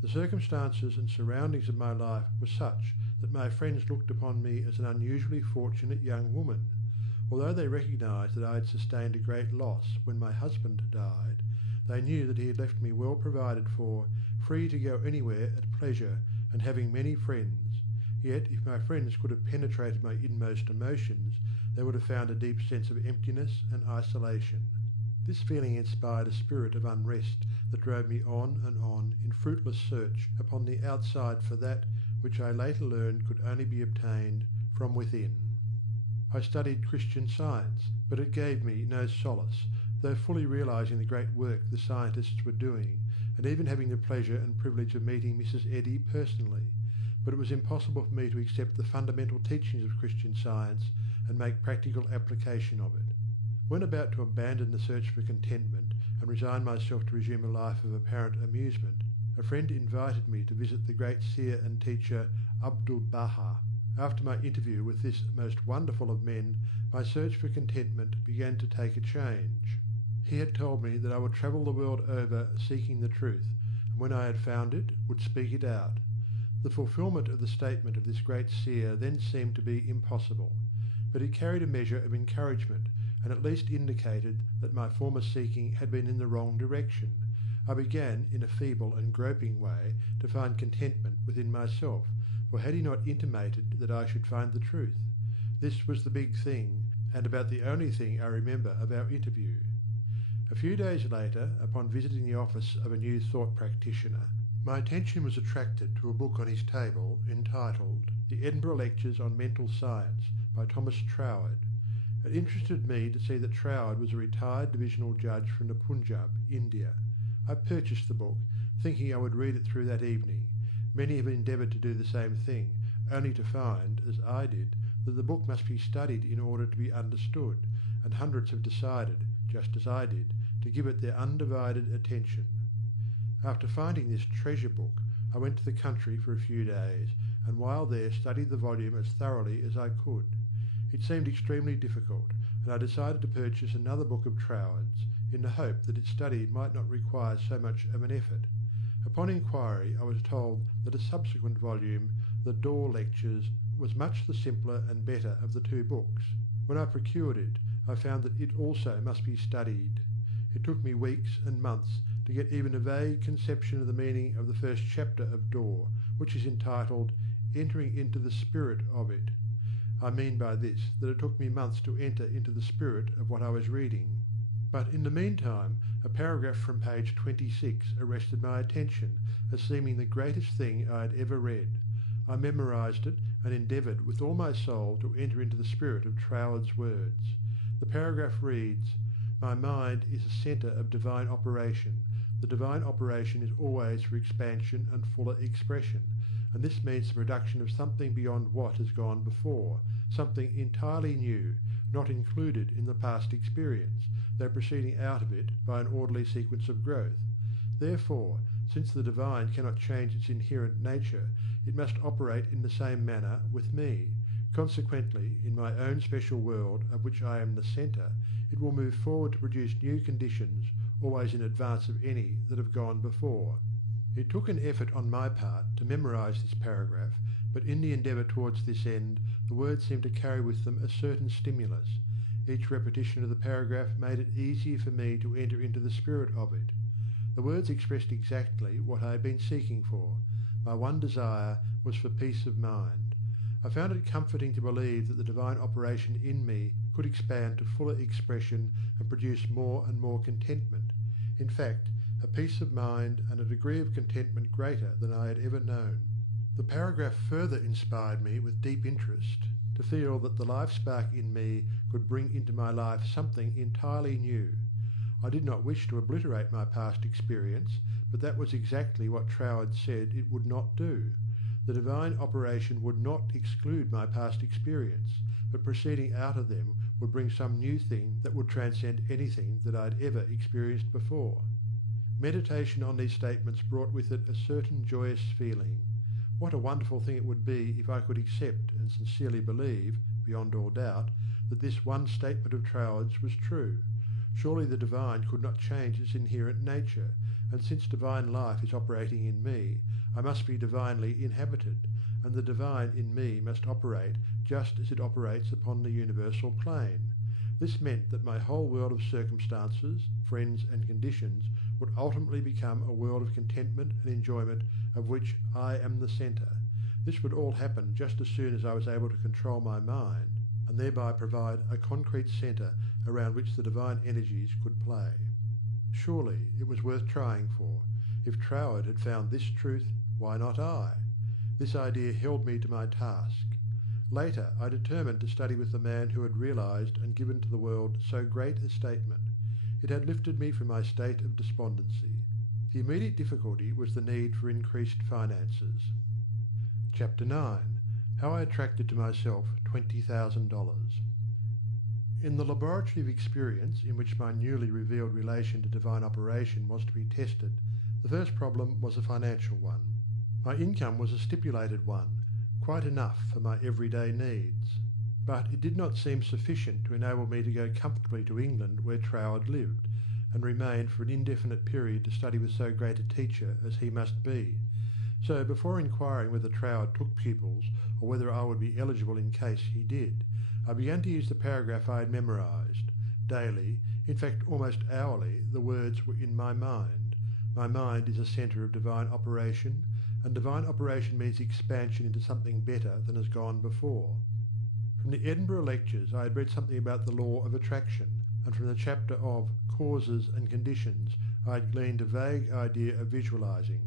The circumstances and surroundings of my life were such that my friends looked upon me as an unusually fortunate young woman. Although they recognised that I had sustained a great loss when my husband died, they knew that he had left me well provided for, free to go anywhere at pleasure, and having many friends. Yet, if my friends could have penetrated my inmost emotions, they would have found a deep sense of emptiness and isolation. This feeling inspired a spirit of unrest that drove me on and on in fruitless search upon the outside for that which I later learned could only be obtained from within. I studied Christian Science, but it gave me no solace, though fully realising the great work the scientists were doing, and even having the pleasure and privilege of meeting Mrs. Eddy personally. But it was impossible for me to accept the fundamental teachings of Christian Science and make practical application of it. When about to abandon the search for contentment and resign myself to resume a life of apparent amusement, a friend invited me to visit the great seer and teacher Abdu'l-Baha. After my interview with this most wonderful of men, my search for contentment began to take a change. He had told me that I would travel the world over seeking the truth, and when I had found it, would speak it out. The fulfilment of the statement of this great seer then seemed to be impossible, but it carried a measure of encouragement, and at least indicated that my former seeking had been in the wrong direction. I began, in a feeble and groping way, to find contentment within myself, for had he not intimated that I should find the truth? This was the big thing, and about the only thing I remember of our interview. A few days later, upon visiting the office of a New Thought practitioner, my attention was attracted to a book on his table entitled The Edinburgh Lectures on Mental Science by Thomas Troward. It interested me to see that Troward was a retired divisional judge from the Punjab, India. I purchased the book, thinking I would read it through that evening. Many have endeavoured to do the same thing, only to find, as I did, that the book must be studied in order to be understood, and hundreds have decided, just as I did, to give it their undivided attention. After finding this treasure book, I went to the country for a few days, and while there studied the volume as thoroughly as I could. It seemed extremely difficult, and I decided to purchase another book of Troward's, in the hope that its study might not require so much of an effort. Upon inquiry, I was told that a subsequent volume, The Door Lectures, was much the simpler and better of the two books. When I procured it, I found that it also must be studied. It took me weeks and months to get even a vague conception of the meaning of the first chapter of Door, which is entitled Entering into the Spirit of It. I mean by this that it took me months to enter into the spirit of what I was reading. But in the meantime, a paragraph from page 26 arrested my attention as seeming the greatest thing I had ever read. I memorized it and endeavoured with all my soul to enter into the spirit of Troward's words. The paragraph reads, "My mind is a centre of divine operation. The divine operation is always for expansion and fuller expression, and this means the production of something beyond what has gone before, something entirely new, not included in the past experience, though proceeding out of it by an orderly sequence of growth. Therefore, since the divine cannot change its inherent nature, it must operate in the same manner with me. Consequently, in my own special world, of which I am the centre, it will move forward to produce new conditions, always in advance of any that have gone before." It took an effort on my part to memorize this paragraph, but in the endeavour towards this end, the words seemed to carry with them a certain stimulus. Each repetition of the paragraph made it easier for me to enter into the spirit of it. The words expressed exactly what I had been seeking for. My one desire was for peace of mind. I found it comforting to believe that the divine operation in me could expand to fuller expression and produce more and more contentment. In fact, a peace of mind and a degree of contentment greater than I had ever known. The paragraph further inspired me with deep interest to feel that the life spark in me could bring into my life something entirely new. I did not wish to obliterate my past experience, but that was exactly what Troward said it would not do. The divine operation would not exclude my past experience, but proceeding out of them would bring some new thing that would transcend anything that I had ever experienced before. Meditation on these statements brought with it a certain joyous feeling. What a wonderful thing it would be if I could accept and sincerely believe, beyond all doubt, that this one statement of Troward's was true. Surely the divine could not change its inherent nature, and since divine life is operating in me, I must be divinely inhabited, and the divine in me must operate just as it operates upon the universal plane. This meant that my whole world of circumstances, friends and conditions would ultimately become a world of contentment and enjoyment of which I am the centre. This would all happen just as soon as I was able to control my mind, and thereby provide a concrete centre around which the divine energies could play. Surely it was worth trying for. If Troward had found this truth, why not I? This idea held me to my task. Later I determined to study with the man who had realized and given to the world so great a statement. It had lifted me from my state of despondency. The immediate difficulty was the need for increased finances. Chapter 9. How I attracted to myself $20,000. In the laboratory of experience in which my newly revealed relation to divine operation was to be tested, the first problem was a financial one. My income was a stipulated one, quite enough for my everyday needs. But it did not seem sufficient to enable me to go comfortably to England where Troward lived, and remain for an indefinite period to study with so great a teacher as he must be. So before inquiring whether Troward took pupils, or whether I would be eligible in case he did, I began to use the paragraph I had memorized. Daily, in fact almost hourly, the words were in my mind. My mind is a centre of divine operation, and divine operation means expansion into something better than has gone before. From the Edinburgh lectures I had read something about the law of attraction, and from the chapter of causes and conditions I had gleaned a vague idea of visualizing.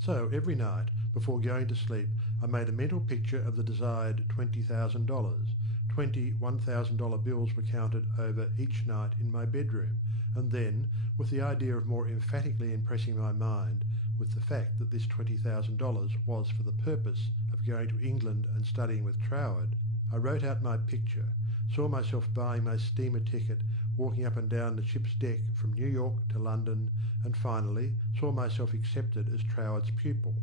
So every night, before going to sleep, I made a mental picture of the desired $20,000. 20 $1,000 bills were counted over each night in my bedroom, and then, with the idea of more emphatically impressing my mind with the fact that this $20,000 was for the purpose of going to England and studying with Troward, I wrote out my picture, saw myself buying my steamer ticket, walking up and down the ship's deck from New York to London, and finally saw myself accepted as Troward's pupil.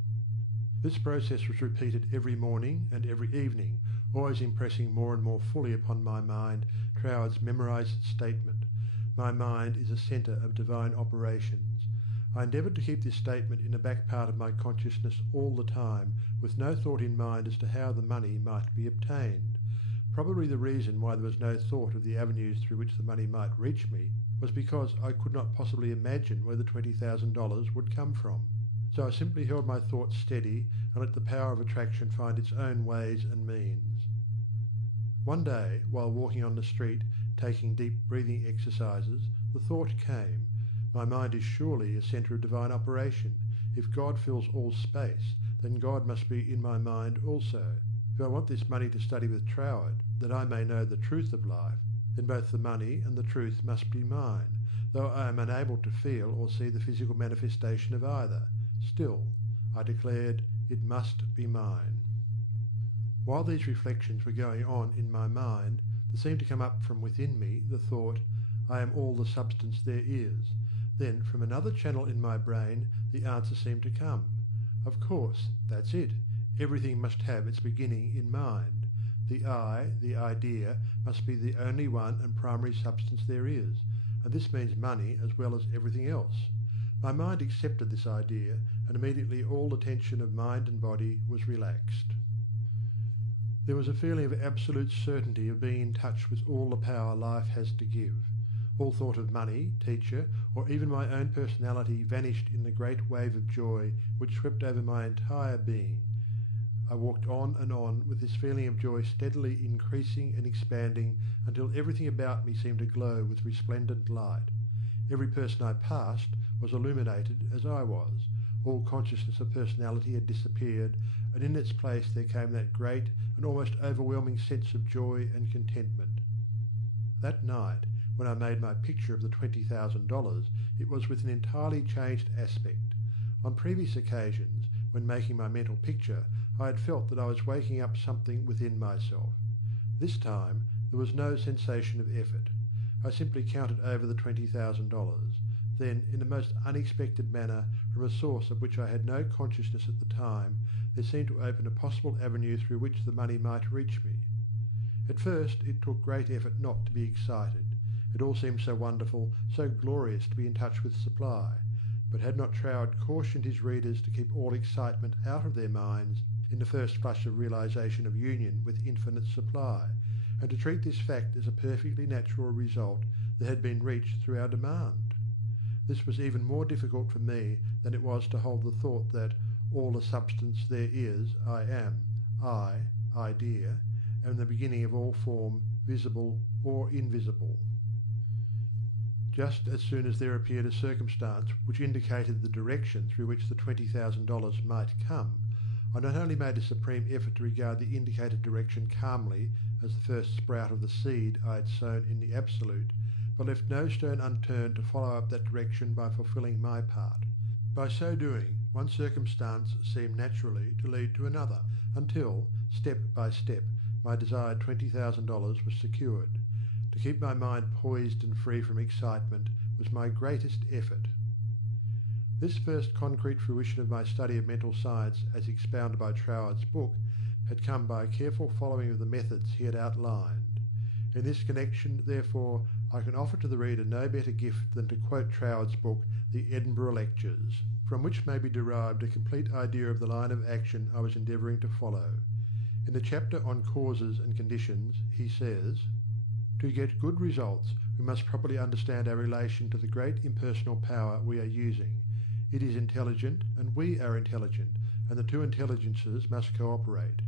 This process was repeated every morning and every evening, always impressing more and more fully upon my mind Troward's memorized statement, "My mind is a centre of divine operations." I endeavoured to keep this statement in the back part of my consciousness all the time, with no thought in mind as to how the money might be obtained. Probably the reason why there was no thought of the avenues through which the money might reach me was because I could not possibly imagine where the $20,000 would come from. So I simply held my thoughts steady and let the power of attraction find its own ways and means. One day, while walking on the street, taking deep breathing exercises, the thought came, my mind is surely a centre of divine operation. If God fills all space, then God must be in my mind also. If I want this money to study with Troward, that I may know the truth of life, then both the money and the truth must be mine, though I am unable to feel or see the physical manifestation of either. Still, I declared, it must be mine. While these reflections were going on in my mind, there seemed to come up from within me the thought, I am all the substance there is. Then, from another channel in my brain, the answer seemed to come. Of course, that's it. Everything must have its beginning in mind. The I, the idea, must be the only one and primary substance there is, and this means money as well as everything else. My mind accepted this idea, and immediately all the tension of mind and body was relaxed. There was a feeling of absolute certainty of being in touch with all the power life has to give. All thought of money, teacher, or even my own personality vanished in the great wave of joy which swept over my entire being. I walked on with this feeling of joy steadily increasing and expanding until everything about me seemed to glow with resplendent light. Every person I passed was illuminated as I was. All consciousness of personality had disappeared, and in its place there came that great and almost overwhelming sense of joy and contentment. That night, when I made my picture of the $20,000, it was with an entirely changed aspect. On previous occasions, when making my mental picture, I had felt that I was waking up something within myself. This time, there was no sensation of effort. I simply counted over the $20,000. Then, in the most unexpected manner, from a source of which I had no consciousness at the time, there seemed to open a possible avenue through which the money might reach me. At first, it took great effort not to be excited. It all seemed so wonderful, so glorious to be in touch with supply. But had not Troward cautioned his readers to keep all excitement out of their minds in the first flush of realization of union with infinite supply, and to treat this fact as a perfectly natural result that had been reached through our demand? This was even more difficult for me than it was to hold the thought that all the substance there is, I am, idea, and the beginning of all form, visible or invisible. Just as soon as there appeared a circumstance which indicated the direction through which the $20,000 might come, I not only made a supreme effort to regard the indicated direction calmly as the first sprout of the seed I had sown in the Absolute, but left no stone unturned to follow up that direction by fulfilling my part. By so doing, one circumstance seemed naturally to lead to another, until, step by step, my desired $20,000 was secured. To keep my mind poised and free from excitement was my greatest effort. This first concrete fruition of my study of mental science, as expounded by Troward's book, had come by a careful following of the methods he had outlined. In this connection, therefore, I can offer to the reader no better gift than to quote Troward's book, The Edinburgh Lectures, from which may be derived a complete idea of the line of action I was endeavouring to follow. In the chapter on causes and conditions, he says, "To get good results, we must properly understand our relation to the great impersonal power we are using. It is intelligent, and we are intelligent, and the two intelligences must cooperate.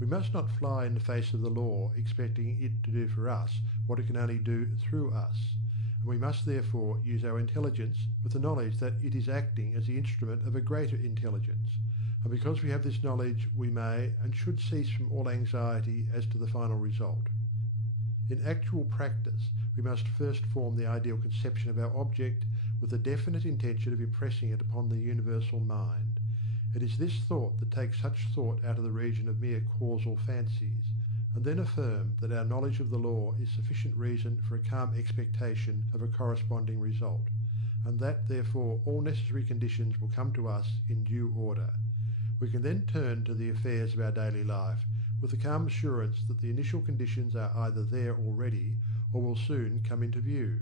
We must not fly in the face of the law, expecting it to do for us what it can only do through us, and we must therefore use our intelligence with the knowledge that it is acting as the instrument of a greater intelligence, and because we have this knowledge we may and should cease from all anxiety as to the final result. In actual practice, we must first form the ideal conception of our object with the definite intention of impressing it upon the universal mind. It is this thought that takes such thought out of the region of mere causal fancies, and then affirm that our knowledge of the law is sufficient reason for a calm expectation of a corresponding result, and that therefore all necessary conditions will come to us in due order. We can then turn to the affairs of our daily life with the calm assurance that the initial conditions are either there already or will soon come into view.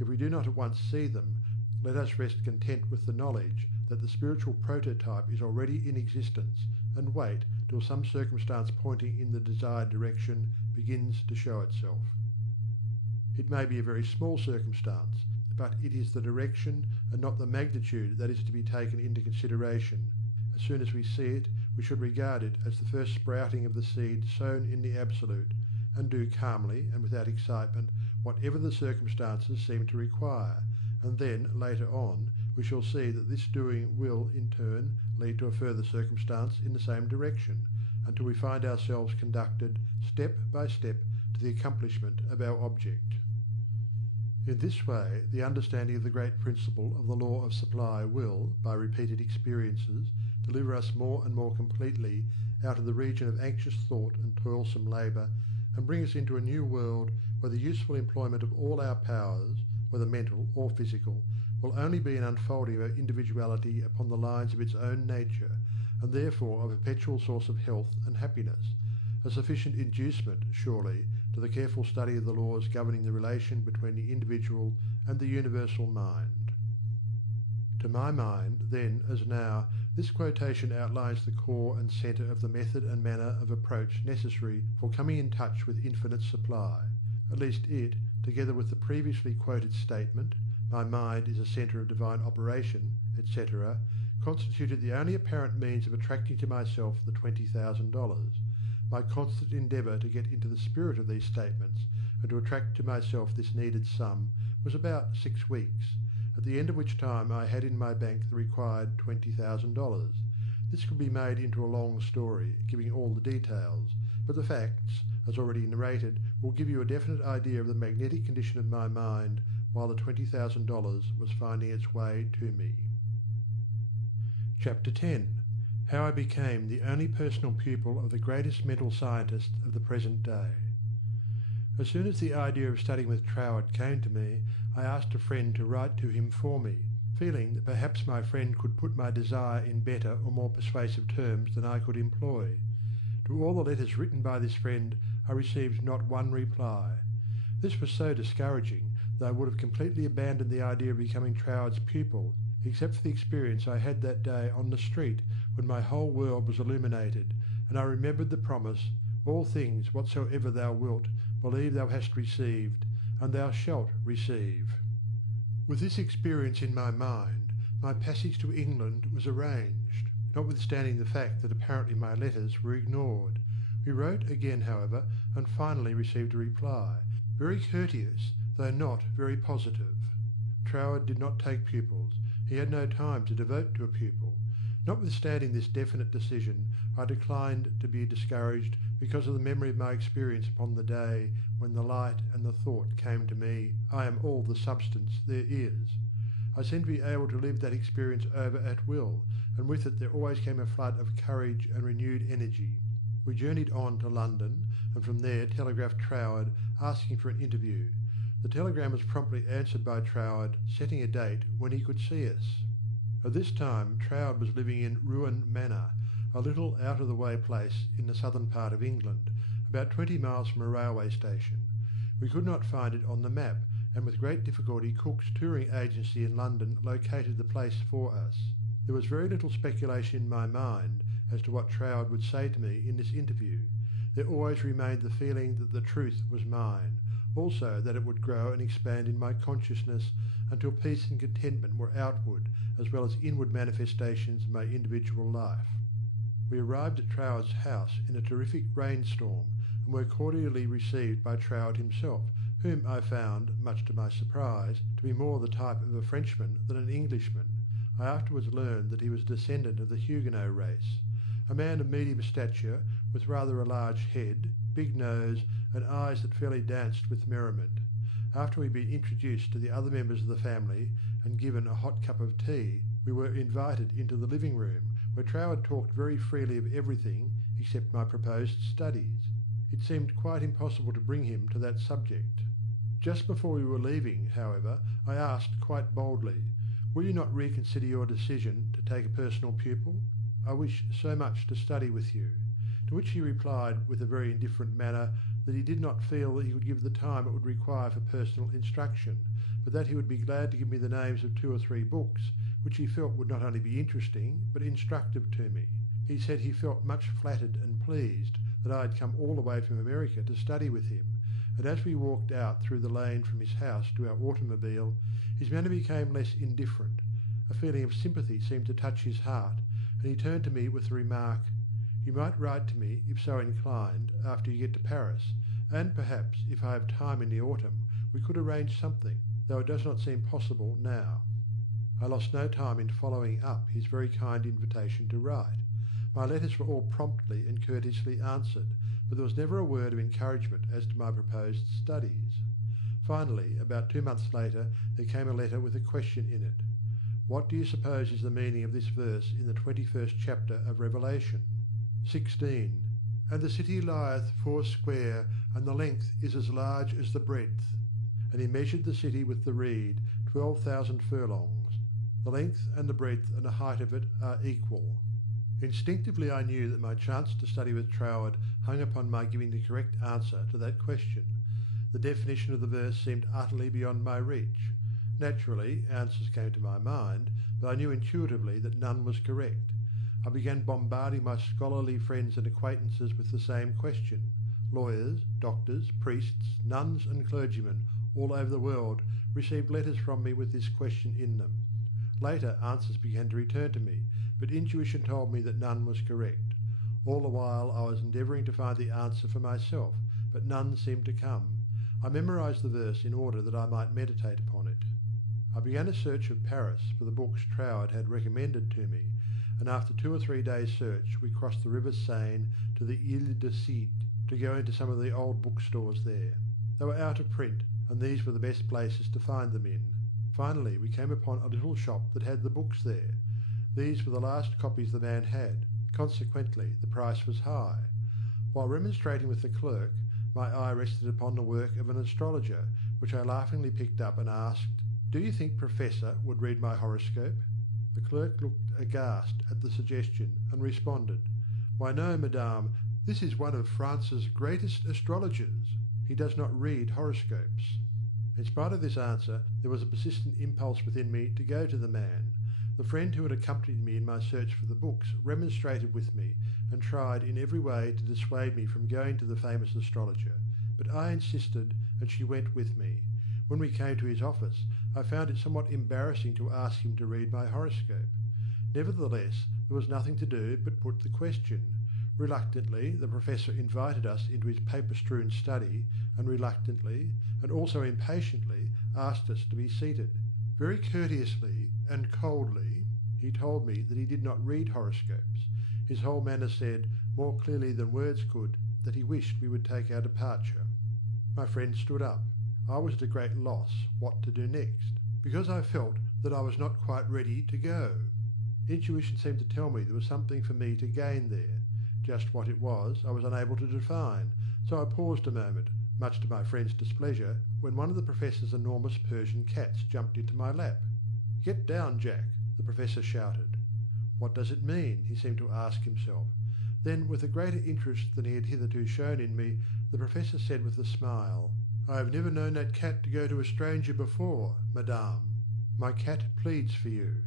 If we do not at once see them, let us rest content with the knowledge that the spiritual prototype is already in existence, and wait till some circumstance pointing in the desired direction begins to show itself. It may be a very small circumstance, but it is the direction and not the magnitude that is to be taken into consideration. As soon as we see it, we should regard it as the first sprouting of the seed sown in the Absolute, and do calmly and without excitement whatever the circumstances seem to require, and then, later on, we shall see that this doing will, in turn, lead to a further circumstance in the same direction, until we find ourselves conducted, step by step, to the accomplishment of our object. In this way, the understanding of the great principle of the law of supply will, by repeated experiences, deliver us more and more completely out of the region of anxious thought and toilsome labour, and bring us into a new world where the useful employment of all our powers, whether mental or physical, will only be an unfolding of our individuality upon the lines of its own nature, and therefore a perpetual source of health and happiness, a sufficient inducement, surely, to the careful study of the laws governing the relation between the individual and the universal mind. To my mind, then as now, this quotation outlines the core and centre of the method and manner of approach necessary for coming in touch with infinite supply. At least it, together with the previously quoted statement, "My mind is a centre of divine operation," etc., constituted the only apparent means of attracting to myself the $20,000. My constant endeavour to get into the spirit of these statements and to attract to myself this needed sum was about 6 weeks, at the end of which time I had in my bank the required $20,000. This could be made into a long story, giving all the details, but the facts, as already narrated, will give you a definite idea of the magnetic condition of my mind while the $20,000 was finding its way to me. Chapter 10. How I became the only personal pupil of the greatest mental scientist of the present day. As soon as the idea of studying with Troward came to me, I asked a friend to write to him for me, feeling that perhaps my friend could put my desire in better or more persuasive terms than I could employ. To all the letters written by this friend I received not one reply. This was so discouraging that I would have completely abandoned the idea of becoming Troward's pupil, except for the experience I had that day on the street when my whole world was illuminated, and I remembered the promise, "All things whatsoever thou wilt, believe thou hast received, and thou shalt receive." With this experience in my mind, my passage to England was arranged, notwithstanding the fact that apparently my letters were ignored. We wrote again, however, and finally received a reply, very courteous, though not very positive. Troward did not take pupils. He had no time to devote to a pupil. Notwithstanding this definite decision, I declined to be discouraged because of the memory of my experience upon the day when the light and the thought came to me, "I am all the substance there is." I seemed to be able to live that experience over at will, and with it there always came a flood of courage and renewed energy. We journeyed on to London, and from there telegraphed Troward asking for an interview. The telegram was promptly answered by Troward, setting a date when he could see us. At this time Troward was living in Ruan Manor, a little out-of-the-way place in the southern part of England, about 20 miles from a railway station. We could not find it on the map, and with great difficulty Cook's touring agency in London located the place for us. There was very little speculation in my mind as to what Troward would say to me in this interview. There always remained the feeling that the truth was mine, also that it would grow and expand in my consciousness until peace and contentment were outward as well as inward manifestations of my individual life. We arrived at Troward's house in a terrific rainstorm and were cordially received by Troward himself, whom I found, much to my surprise, to be more the type of a Frenchman than an Englishman. I afterwards learned that he was a descendant of the Huguenot race. A man of medium stature, with rather a large head, big nose, and eyes that fairly danced with merriment. After we had been introduced to the other members of the family and given a hot cup of tea, we were invited into the living room, where Troward talked very freely of everything except my proposed studies. It seemed quite impossible to bring him to that subject. Just before we were leaving, however, I asked quite boldly, "Will you not reconsider your decision to take a personal pupil? I wish so much to study with you." To which he replied with a very indifferent manner that he did not feel that he could give the time it would require for personal instruction, but that he would be glad to give me the names of 2 or 3 books, which he felt would not only be interesting, but instructive to me. He said he felt much flattered and pleased that I had come all the way from America to study with him, and as we walked out through the lane from his house to our automobile, his manner became less indifferent. A feeling of sympathy seemed to touch his heart, and he turned to me with the remark, "You might write to me, if so inclined, after you get to Paris, and perhaps, if I have time in the autumn, we could arrange something, though it does not seem possible now." I lost no time in following up his very kind invitation to write. My letters were all promptly and courteously answered, but there was never a word of encouragement as to my proposed studies. Finally, about 2 months later, there came a letter with a question in it. "What do you suppose is the meaning of this verse in the 21st chapter of Revelation?" 16. "And the city lieth foursquare, and the length is as large as the breadth. And he measured the city with the reed, 12,000 furlongs. The length and the breadth and the height of it are equal." Instinctively I knew that my chance to study with Troward hung upon my giving the correct answer to that question. The definition of the verse seemed utterly beyond my reach. Naturally, answers came to my mind, but I knew intuitively that none was correct. I began bombarding my scholarly friends and acquaintances with the same question. Lawyers, doctors, priests, nuns and clergymen all over the world received letters from me with this question in them. Later, answers began to return to me, but intuition told me that none was correct. All the while I was endeavouring to find the answer for myself, but none seemed to come. I memorized the verse in order that I might meditate upon it. I began a search of Paris for the books Troward had recommended to me, and after 2 or 3 days' search we crossed the River Seine to the Ile de Cite to go into some of the old bookstores there. They were out of print, and these were the best places to find them in. Finally we came upon a little shop that had the books there. These were the last copies the man had. Consequently the price was high. While remonstrating with the clerk, my eye rested upon the work of an astrologer, which I laughingly picked up and asked, "Do you think Professor would read my horoscope?" The clerk looked aghast at the suggestion and responded, "Why no, madame, this is one of France's greatest astrologers. He does not read horoscopes." In spite of this answer, there was a persistent impulse within me to go to the man. The friend who had accompanied me in my search for the books remonstrated with me and tried in every way to dissuade me from going to the famous astrologer, but I insisted and she went with me. When we came to his office, I found it somewhat embarrassing to ask him to read my horoscope. Nevertheless, there was nothing to do but put the question. Reluctantly, the professor invited us into his paper-strewn study, and reluctantly, and also impatiently, asked us to be seated. Very courteously and coldly, he told me that he did not read horoscopes. His whole manner said, more clearly than words could, that he wished we would take our departure. My friend stood up. I was at a great loss what to do next, because I felt that I was not quite ready to go. Intuition seemed to tell me there was something for me to gain there. Just what it was I was unable to define, so I paused a moment, much to my friend's displeasure, when one of the professor's enormous Persian cats jumped into my lap. "Get down, Jack," the professor shouted. What does it mean? He seemed to ask himself. Then, with a greater interest than he had hitherto shown in me, the professor said with a smile, "I have never known that cat to go to a stranger before, madame. My cat pleads for you.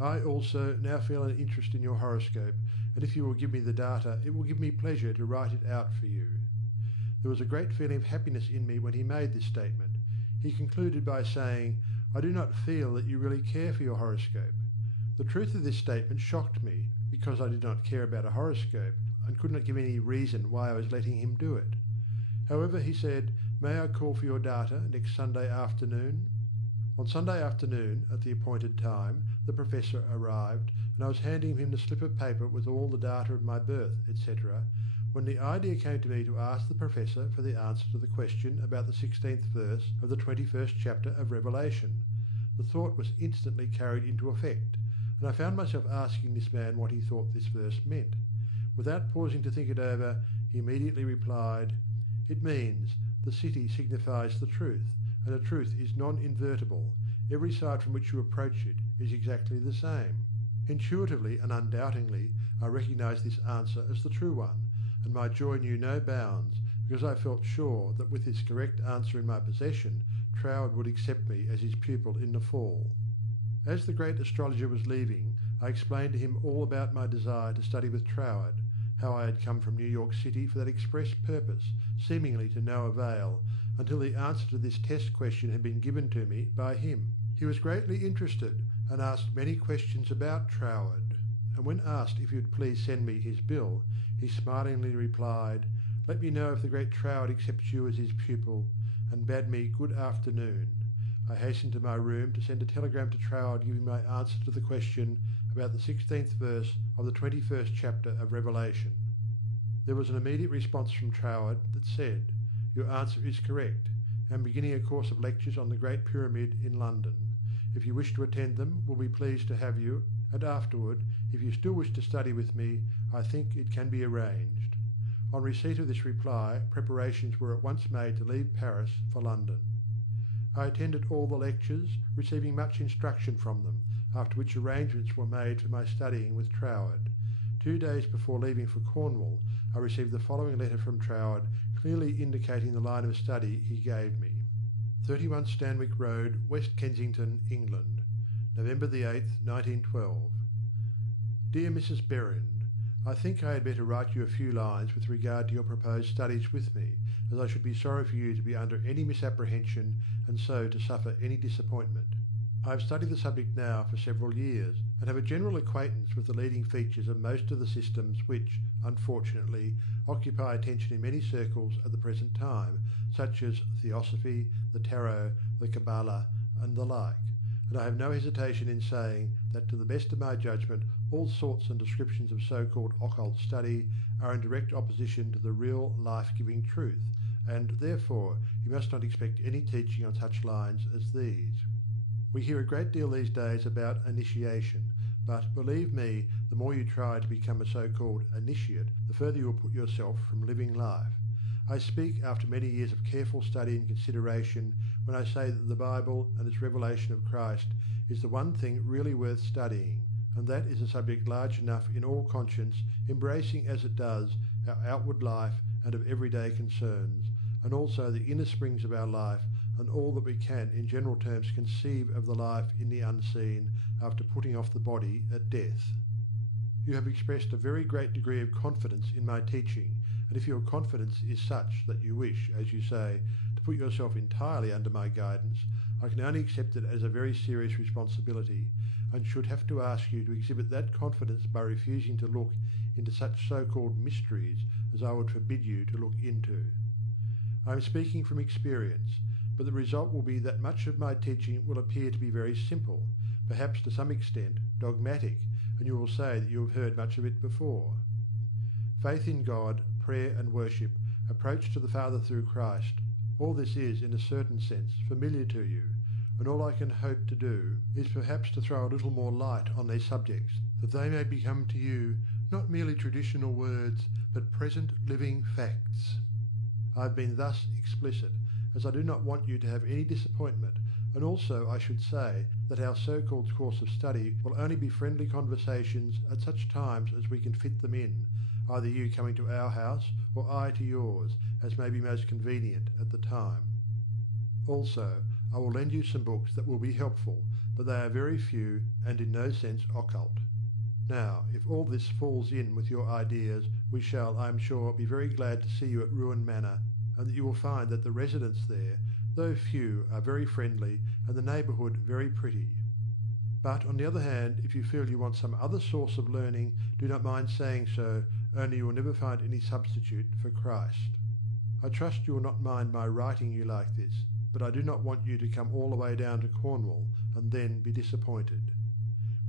I also now feel an interest in your horoscope, and if you will give me the data, it will give me pleasure to write it out for you." There was a great feeling of happiness in me when he made this statement. He concluded by saying, "I do not feel that you really care for your horoscope." The truth of this statement shocked me, because I did not care about a horoscope, and could not give any reason why I was letting him do it. However, he said, "May I call for your data next Sunday afternoon?" On Sunday afternoon, at the appointed time, the professor arrived, and I was handing him the slip of paper with all the data of my birth, etc., when the idea came to me to ask the professor for the answer to the question about the 16th verse of the 21st chapter of Revelation. The thought was instantly carried into effect, and I found myself asking this man what he thought this verse meant. Without pausing to think it over, he immediately replied, "It means, the city signifies the truth, and the truth is non-invertible. Every side from which you approach it is exactly the same." Intuitively and undoubtingly, I recognized this answer as the true one, and my joy knew no bounds, because I felt sure that with this correct answer in my possession, Troward would accept me as his pupil in the fall. As the great astrologer was leaving, I explained to him all about my desire to study with Troward, how I had come from New York City for that express purpose, seemingly to no avail, until the answer to this test question had been given to me by him. He was greatly interested, and asked many questions about Troward, and when asked if he would please send me his bill, he smilingly replied, "Let me know if the great Troward accepts you as his pupil," and bade me good afternoon. I hastened to my room to send a telegram to Troward giving my answer to the question about the 16th verse of the 21st chapter of Revelation. There was an immediate response from Troward that said, "Your answer is correct. I am beginning a course of lectures on the Great Pyramid in London. If you wish to attend them, we'll be pleased to have you, and afterward, if you still wish to study with me, I think it can be arranged." On receipt of this reply, preparations were at once made to leave Paris for London. I attended all the lectures, receiving much instruction from them, after which arrangements were made for my studying with Troward. 2 days before leaving for Cornwall, I received the following letter from Troward, clearly indicating the line of study he gave me. 31 Stanwick Road, West Kensington, England, November the 8th, 1912. Dear Mrs. Berrind, I think I had better write you a few lines with regard to your proposed studies with me, as I should be sorry for you to be under any misapprehension and so to suffer any disappointment. I have studied the subject now for several years and have a general acquaintance with the leading features of most of the systems which, unfortunately, occupy attention in many circles at the present time, such as Theosophy, the Tarot, the Kabbalah, and the like, and I have no hesitation in saying that to the best of my judgment all sorts and descriptions of so-called occult study are in direct opposition to the real life-giving truth, and therefore you must not expect any teaching on such lines as these. We hear a great deal these days about initiation, but believe me, the more you try to become a so-called initiate, the further you will put yourself from living life. I speak after many years of careful study and consideration when I say that the Bible and its revelation of Christ is the one thing really worth studying, and that is a subject large enough in all conscience, embracing as it does our outward life and of everyday concerns, and also the inner springs of our life, and all that we can in general terms conceive of the life in the unseen after putting off the body at death. You have expressed a very great degree of confidence in my teaching, and if your confidence is such that you wish, as you say, to put yourself entirely under my guidance, I can only accept it as a very serious responsibility, and should have to ask you to exhibit that confidence by refusing to look into such so-called mysteries as I would forbid you to look into. I am speaking from experience, but the result will be that much of my teaching will appear to be very simple, perhaps to some extent dogmatic, and you will say that you have heard much of it before. Faith in God, prayer and worship, approach to the Father through Christ, all this is, in a certain sense, familiar to you, and all I can hope to do is perhaps to throw a little more light on these subjects, that they may become to you not merely traditional words, but present living facts. I have been thus explicit, as I do not want you to have any disappointment, and also I should say that our so-called course of study will only be friendly conversations at such times as we can fit them in, either you coming to our house or I to yours, as may be most convenient at the time. Also, I will lend you some books that will be helpful, but they are very few and in no sense occult. Now, if all this falls in with your ideas, we shall, I am sure, be very glad to see you at Ruin Manor, and that you will find that the residents there, though few, are very friendly, and the neighbourhood very pretty. But, on the other hand, if you feel you want some other source of learning, do not mind saying so, only you will never find any substitute for Christ. I trust you will not mind my writing you like this, but I do not want you to come all the way down to Cornwall and then be disappointed.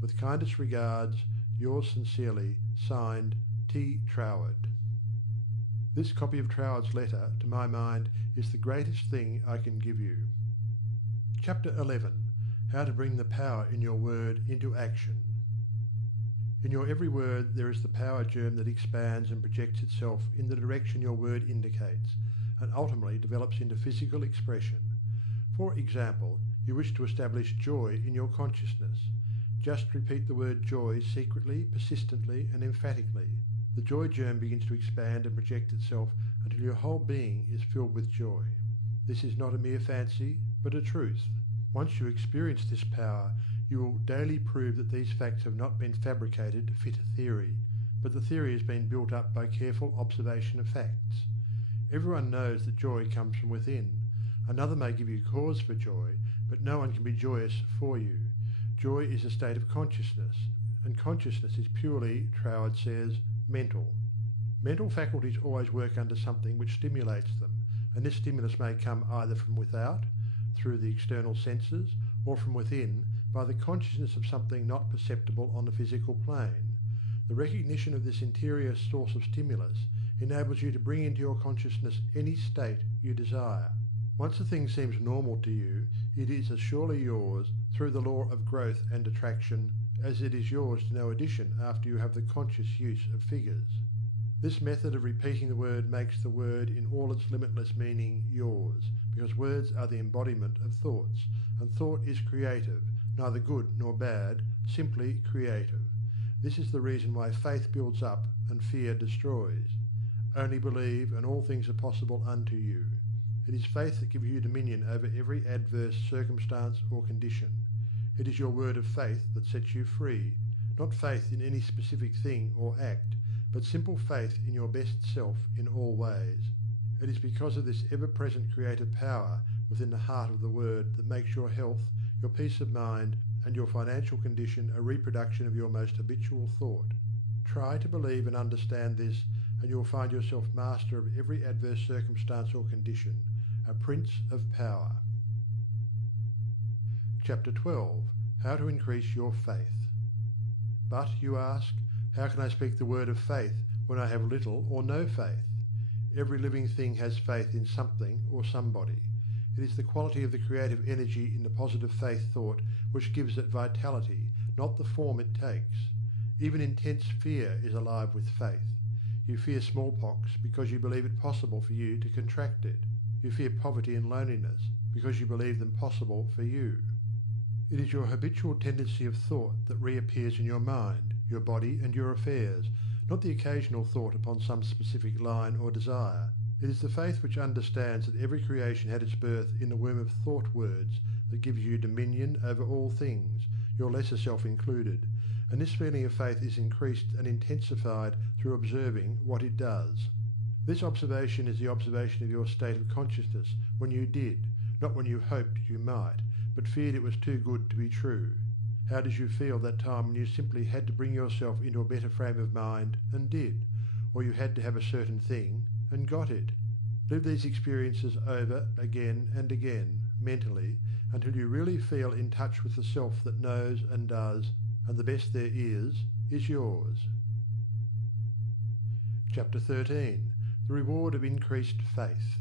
With kindest regards, yours sincerely, signed, T. Troward. This copy of Troward's letter, to my mind, is the greatest thing I can give you. Chapter 11. How to bring the power in your word into action. In your every word there is the power germ that expands and projects itself in the direction your word indicates, and ultimately develops into physical expression. For example, you wish to establish joy in your consciousness. Just repeat the word joy secretly, persistently, and emphatically. The joy germ begins to expand and project itself until your whole being is filled with joy. This is not a mere fancy, but a truth. Once you experience this power, you will daily prove that these facts have not been fabricated to fit a theory, but the theory has been built up by careful observation of facts. Everyone knows that joy comes from within. Another may give you cause for joy, but no one can be joyous for you. Joy is a state of consciousness, and consciousness is purely, Troward says, mental. Mental faculties always work under something which stimulates them, and this stimulus may come either from without, through the external senses, or from within, by the consciousness of something not perceptible on the physical plane. The recognition of this interior source of stimulus enables you to bring into your consciousness any state you desire. Once a thing seems normal to you, it is as surely yours through the law of growth and attraction as it is yours to no addition after you have the conscious use of figures. This method of repeating the word makes the word in all its limitless meaning yours, because words are the embodiment of thoughts, and thought is creative, neither good nor bad, simply creative. This is the reason why faith builds up and fear destroys. Only believe, and all things are possible unto you. It is faith that gives you dominion over every adverse circumstance or condition. It is your word of faith that sets you free, not faith in any specific thing or act, but simple faith in your best self in all ways. It is because of this ever-present creative power within the heart of the Word that makes your health, your peace of mind, and your financial condition a reproduction of your most habitual thought. Try to believe and understand this, and you will find yourself master of every adverse circumstance or condition, a prince of power. Chapter 12. How to increase your faith. But, you ask, how can I speak the word of faith when I have little or no faith? Every living thing has faith in something or somebody. It is the quality of the creative energy in the positive faith thought which gives it vitality, not the form it takes. Even intense fear is alive with faith. You fear smallpox because you believe it possible for you to contract it. You fear poverty and loneliness because you believe them possible for you. It is your habitual tendency of thought that reappears in your mind, your body and your affairs, not the occasional thought upon some specific line or desire. It is the faith which understands that every creation had its birth in the womb of thought words that gives you dominion over all things, your lesser self included, and this feeling of faith is increased and intensified through observing what it does. This observation is the observation of your state of consciousness when you did, not when you hoped you might, but feared it was too good to be true. How did you feel that time when you simply had to bring yourself into a better frame of mind and did, or you had to have a certain thing and got it? Live these experiences over again and again, mentally, until you really feel in touch with the self that knows and does, and the best there is yours. Chapter 13. The reward of increased faith.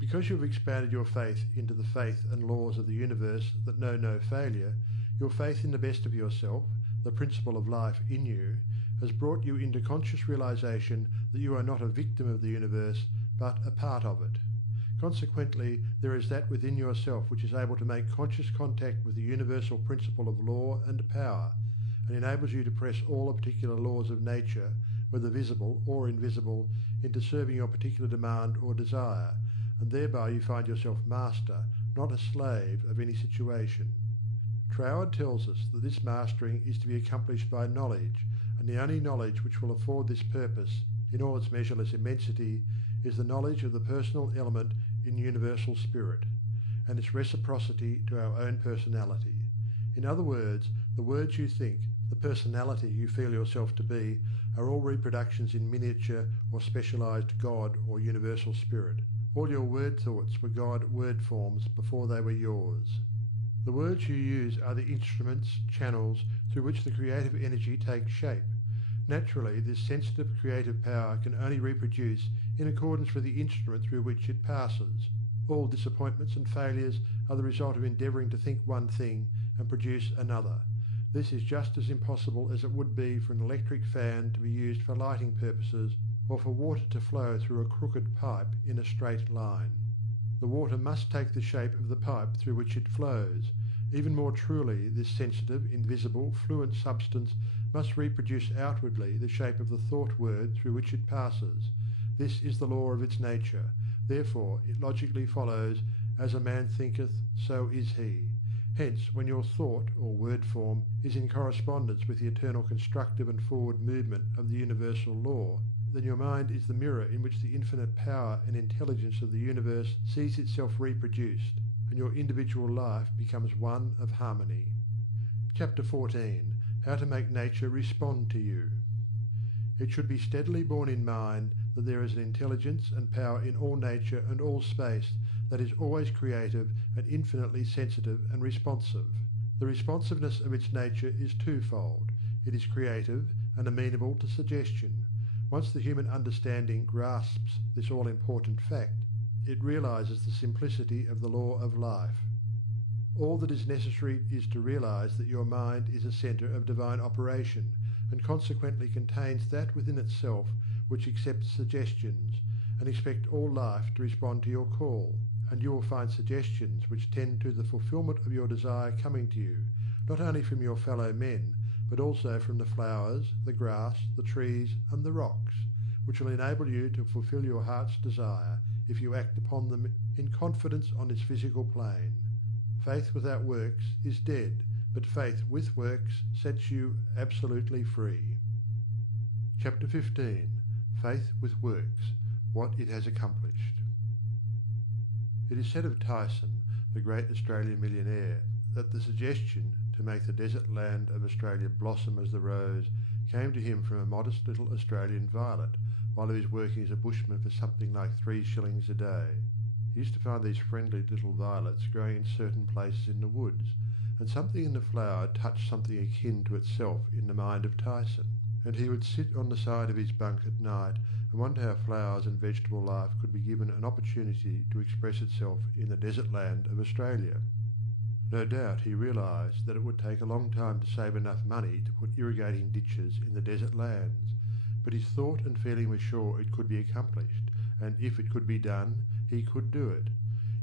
Because you have expanded your faith into the faith and laws of the universe that know no failure, your faith in the best of yourself, the principle of life in you, has brought you into conscious realization that you are not a victim of the universe, but a part of it. Consequently, there is that within yourself which is able to make conscious contact with the universal principle of law and power, and enables you to press all the particular laws of nature, whether visible or invisible, into serving your particular demand or desire, and thereby you find yourself master, not a slave, of any situation. Troward tells us that this mastering is to be accomplished by knowledge, and the only knowledge which will afford this purpose, in all its measureless immensity, is the knowledge of the personal element in universal spirit, and its reciprocity to our own personality. In other words, the words you think, the personality you feel yourself to be, are all reproductions in miniature or specialized God or universal spirit. All your word thoughts were God word forms before they were yours. The words you use are the instruments, channels, through which the creative energy takes shape. Naturally, this sensitive creative power can only reproduce in accordance with the instrument through which it passes. All disappointments and failures are the result of endeavouring to think one thing and produce another. This is just as impossible as it would be for an electric fan to be used for lighting purposes or for water to flow through a crooked pipe in a straight line. The water must take the shape of the pipe through which it flows. Even more truly, this sensitive, invisible, fluent substance must reproduce outwardly the shape of the thought word through which it passes. This is the law of its nature. Therefore, it logically follows, as a man thinketh, so is he. Hence, when your thought, or word form, is in correspondence with the eternal constructive and forward movement of the universal law, then your mind is the mirror in which the infinite power and intelligence of the universe sees itself reproduced, and your individual life becomes one of harmony. Chapter 14. How to make nature respond to you. It should be steadily borne in mind that there is an intelligence and power in all nature and all space that is always creative and infinitely sensitive and responsive. The responsiveness of its nature is twofold. It is creative and amenable to suggestion. Once the human understanding grasps this all-important fact, it realizes the simplicity of the law of life. All that is necessary is to realize that your mind is a center of divine operation, and consequently contains that within itself which accepts suggestions, and expect all life to respond to your call, and you will find suggestions which tend to the fulfillment of your desire coming to you, not only from your fellow men, but also from the flowers, the grass, the trees, and the rocks, which will enable you to fulfill your heart's desire if you act upon them in confidence on this physical plane. Faith without works is dead, but faith with works sets you absolutely free. Chapter 15. Faith with Works, What It Has Accomplished. It is said of Tyson, the great Australian millionaire, that the suggestion to make the desert land of Australia blossom as the rose came to him from a modest little Australian violet while he was working as a bushman for something like 3 shillings a day. He used to find these friendly little violets growing in certain places in the woods, and something in the flower touched something akin to itself in the mind of Tyson, and he would sit on the side of his bunk at night and wonder how flowers and vegetable life could be given an opportunity to express itself in the desert land of Australia. No doubt he realised that it would take a long time to save enough money to put irrigating ditches in the desert lands, but his thought and feeling was sure it could be accomplished, and if it could be done, he could do it.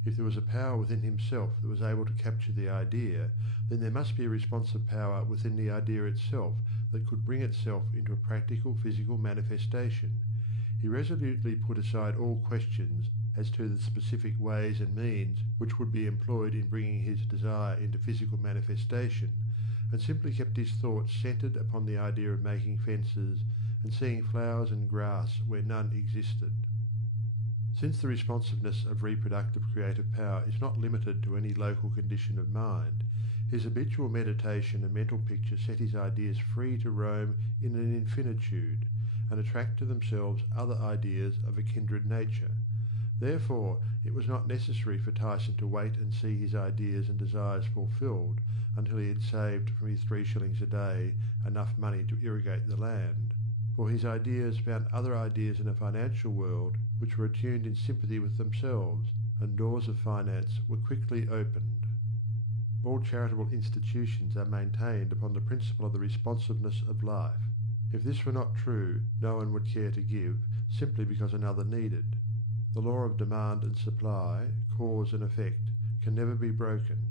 If there was a power within himself that was able to capture the idea, then there must be a responsive power within the idea itself that could bring itself into a practical physical manifestation. He resolutely put aside all questions as to the specific ways and means which would be employed in bringing his desire into physical manifestation, and simply kept his thoughts centred upon the idea of making fences and seeing flowers and grass where none existed. Since the responsiveness of reproductive creative power is not limited to any local condition of mind, his habitual meditation and mental picture set his ideas free to roam in an infinitude and attract to themselves other ideas of a kindred nature. Therefore, it was not necessary for Tyson to wait and see his ideas and desires fulfilled until he had saved from his 3 shillings a day enough money to irrigate the land, for his ideas found other ideas in a financial world which were attuned in sympathy with themselves, and doors of finance were quickly opened. All charitable institutions are maintained upon the principle of the responsiveness of life. If this were not true, no one would care to give, simply because another needed. The law of demand and supply, cause and effect, can never be broken.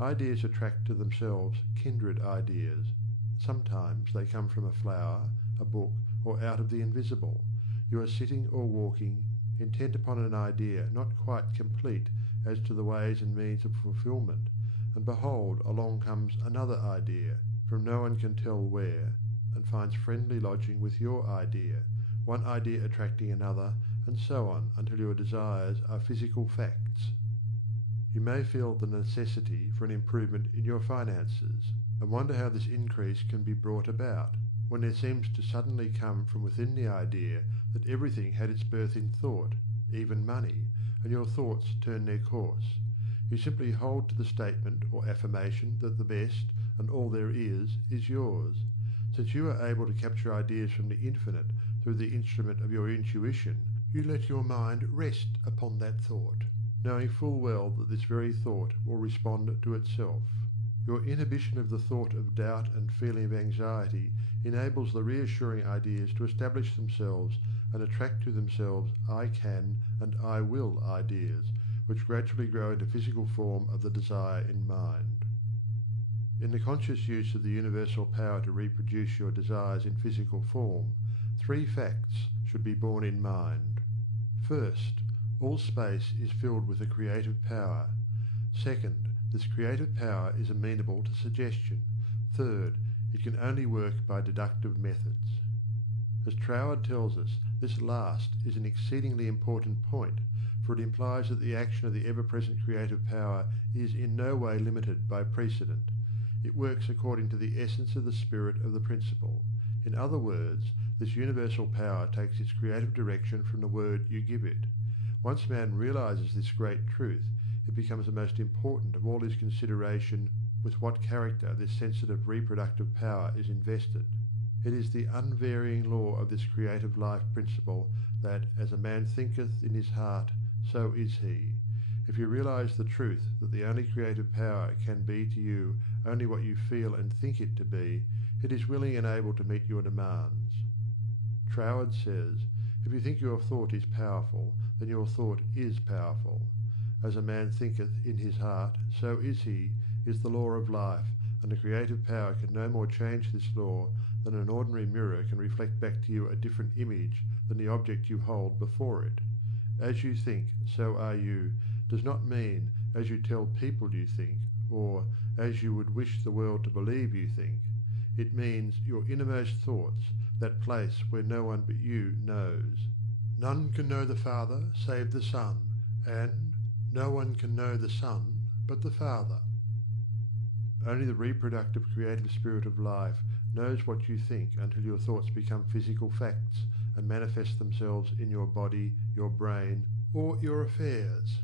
Ideas attract to themselves kindred ideas. Sometimes they come from a flower, a book, or out of the invisible. You are sitting or walking, intent upon an idea not quite complete as to the ways and means of fulfilment, and behold, along comes another idea, from no one can tell where, and finds friendly lodging with your idea, one idea attracting another, and so on until your desires are physical facts. You may feel the necessity for an improvement in your finances, and wonder how this increase can be brought about, when there seems to suddenly come from within the idea that everything had its birth in thought, even money, and your thoughts turn their course. You simply hold to the statement or affirmation that the best and all there is yours. Since you are able to capture ideas from the infinite through the instrument of your intuition, you let your mind rest upon that thought, knowing full well that this very thought will respond to itself. Your inhibition of the thought of doubt and feeling of anxiety enables the reassuring ideas to establish themselves and attract to themselves I can and I will ideas, which gradually grow into physical form of the desire in mind. In the conscious use of the universal power to reproduce your desires in physical form, 3 facts should be borne in mind. First, all space is filled with a creative power. Second, this creative power is amenable to suggestion. Third, it can only work by deductive methods. As Troward tells us, this last is an exceedingly important point, for it implies that the action of the ever-present creative power is in no way limited by precedent. It works according to the essence of the spirit of the principle. In other words, this universal power takes its creative direction from the word you give it. Once man realizes this great truth, it becomes the most important of all his consideration with what character this sensitive reproductive power is invested. It is the unvarying law of this creative life principle that, as a man thinketh in his heart, so is he. If you realize the truth that the only creative power can be to you only what you feel and think it to be, it is willing and able to meet your demands. Troward says, if you think your thought is powerful, then your thought is powerful. As a man thinketh in his heart, so is he, is the law of life, and the creative power can no more change this law than an ordinary mirror can reflect back to you a different image than the object you hold before it. As you think, so are you, does not mean as you tell people you think, or as you would wish the world to believe you think. It means your innermost thoughts, that place where no one but you knows. None can know the Father save the Son, and no one can know the Son but the Father. Only the reproductive creative spirit of life knows what you think until your thoughts become physical facts and manifest themselves in your body, your brain, or your affairs.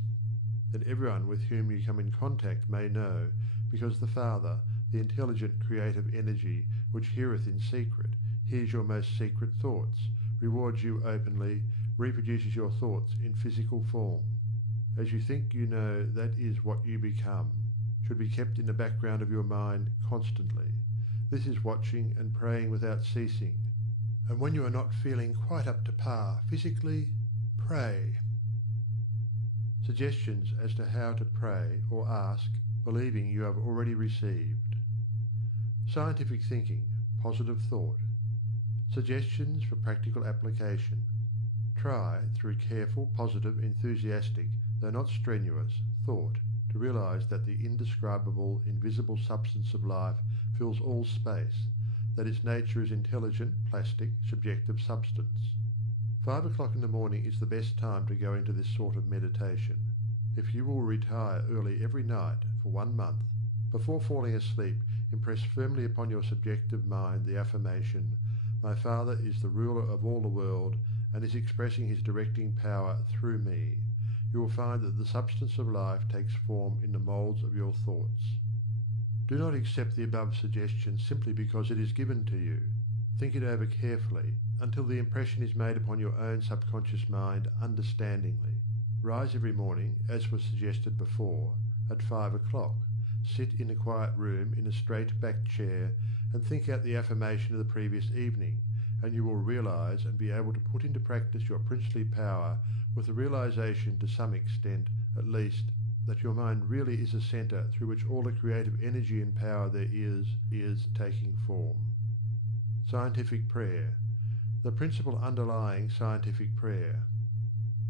Then everyone with whom you come in contact may know, because the Father, the intelligent creative energy which heareth in secret, hears your most secret thoughts, rewards you openly, reproduces your thoughts in physical form. As you think you know, that is what you become, should be kept in the background of your mind constantly. This is watching and praying without ceasing. And when you are not feeling quite up to par physically, pray. Suggestions as to how to pray or ask, believing you have already received. Scientific thinking, positive thought. Suggestions for practical application. Try, through careful, positive, enthusiastic, though not strenuous, thought, to realize that the indescribable, invisible substance of life fills all space, that its nature is intelligent, plastic, subjective substance. 5 o'clock in the morning is the best time to go into this sort of meditation. If you will retire early every night for 1 month, before falling asleep, impress firmly upon your subjective mind the affirmation, "My Father is the ruler of all the world and is expressing his directing power through me." You will find that the substance of life takes form in the moulds of your thoughts. Do not accept the above suggestion simply because it is given to you. Think it over carefully until the impression is made upon your own subconscious mind understandingly. Rise every morning, as was suggested before, at 5 o'clock. Sit in a quiet room in a straight-backed chair and think out the affirmation of the previous evening, and you will realize and be able to put into practice your princely power with the realization, to some extent at least, that your mind really is a center through which all the creative energy and power there is taking form. Scientific prayer. The principle underlying scientific prayer.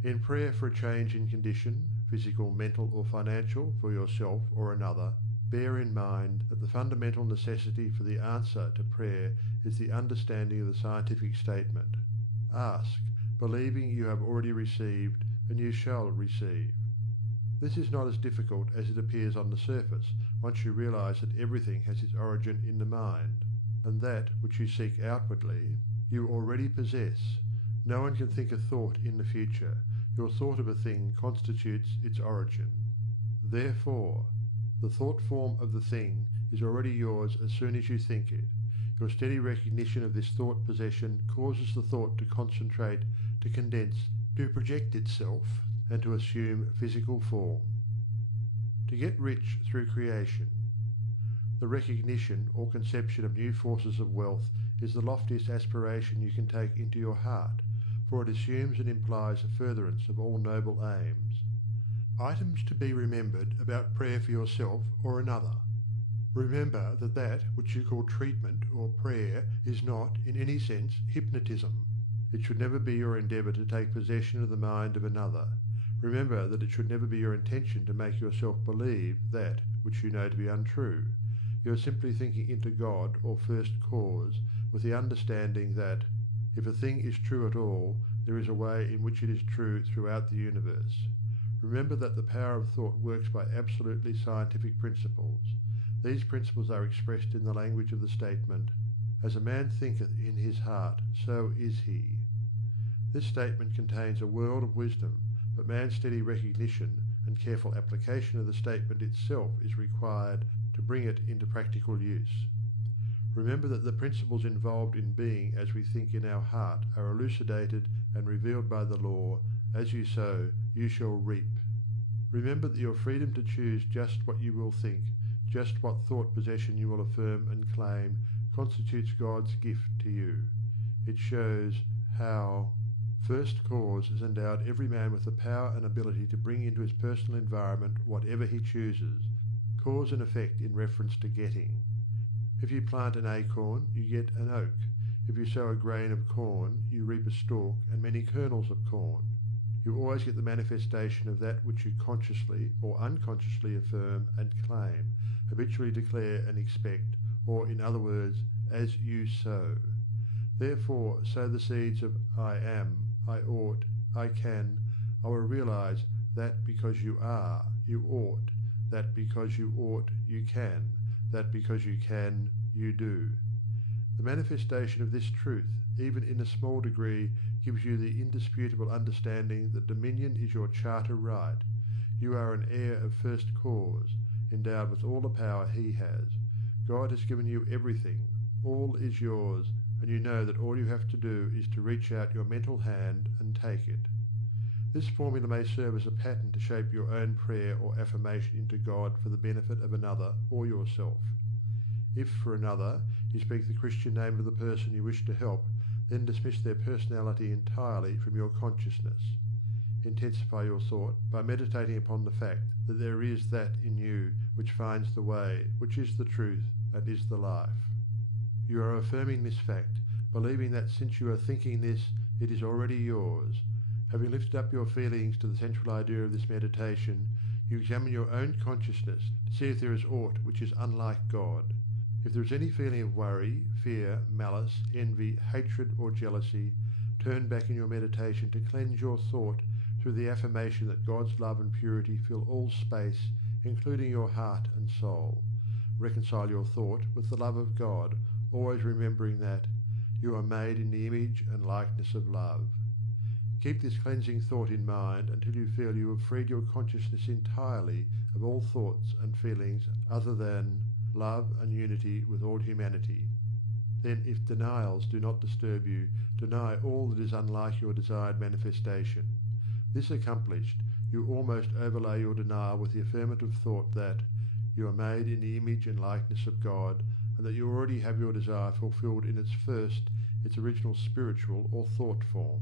In prayer for a change in condition, physical, mental, or financial, for yourself or another, bear in mind that the fundamental necessity for the answer to prayer is the understanding of the scientific statement. Ask, believing you have already received, and you shall receive. This is not as difficult as it appears on the surface, once you realize that everything has its origin in the mind, and that which you seek outwardly, you already possess. No one can think a thought in the future. Your thought of a thing constitutes its origin. Therefore, the thought form of the thing is already yours as soon as you think it. Your steady recognition of this thought possession causes the thought to concentrate, to condense, to project itself, and to assume physical form. To get rich through creation. The recognition or conception of new forces of wealth is the loftiest aspiration you can take into your heart, for it assumes and implies a furtherance of all noble aims. Items to be remembered about prayer for yourself or another. Remember that that which you call treatment or prayer is not, in any sense, hypnotism. It should never be your endeavour to take possession of the mind of another. Remember that it should never be your intention to make yourself believe that which you know to be untrue. You are simply thinking into God or first cause, with the understanding that, if a thing is true at all, there is a way in which it is true throughout the universe. Remember that the power of thought works by absolutely scientific principles. These principles are expressed in the language of the statement, "As a man thinketh in his heart, so is he." This statement contains a world of wisdom, but man's steady recognition and careful application of the statement itself is required to bring it into practical use. Remember that the principles involved in being as we think in our heart are elucidated and revealed by the law, "As you sow, you shall reap." Remember that your freedom to choose just what you will think, just what thought possession you will affirm and claim, constitutes God's gift to you. It shows how First Cause has endowed every man with the power and ability to bring into his personal environment whatever he chooses, cause and effect in reference to getting. If you plant an acorn, you get an oak. If you sow a grain of corn, you reap a stalk and many kernels of corn. You always get the manifestation of that which you consciously or unconsciously affirm and claim, habitually declare and expect, or in other words, as you sow. Therefore, sow the seeds of I am, I ought, I can. I will realize that because you are, you ought, that because you ought, you can, that because you can, you do. The manifestation of this truth, even in a small degree, gives you the indisputable understanding that dominion is your charter right. You are an heir of first cause, endowed with all the power he has. God has given you everything. All is yours, and you know that all you have to do is to reach out your mental hand and take it. This formula may serve as a pattern to shape your own prayer or affirmation into God for the benefit of another or yourself. If, for another, you speak the Christian name of the person you wish to help, then dismiss their personality entirely from your consciousness. Intensify your thought by meditating upon the fact that there is that in you which finds the way, which is the truth and is the life. You are affirming this fact, believing that since you are thinking this, it is already yours. Having lifted up your feelings to the central idea of this meditation, you examine your own consciousness to see if there is aught which is unlike God. If there is any feeling of worry, fear, malice, envy, hatred, or jealousy, turn back in your meditation to cleanse your thought through the affirmation that God's love and purity fill all space, including your heart and soul. Reconcile your thought with the love of God, always remembering that you are made in the image and likeness of love. Keep this cleansing thought in mind until you feel you have freed your consciousness entirely of all thoughts and feelings other than love and unity with all humanity. Then, if denials do not disturb you, deny all that is unlike your desired manifestation. This accomplished, you almost overlay your denial with the affirmative thought that you are made in the image and likeness of God, and that you already have your desire fulfilled in its original spiritual or thought form.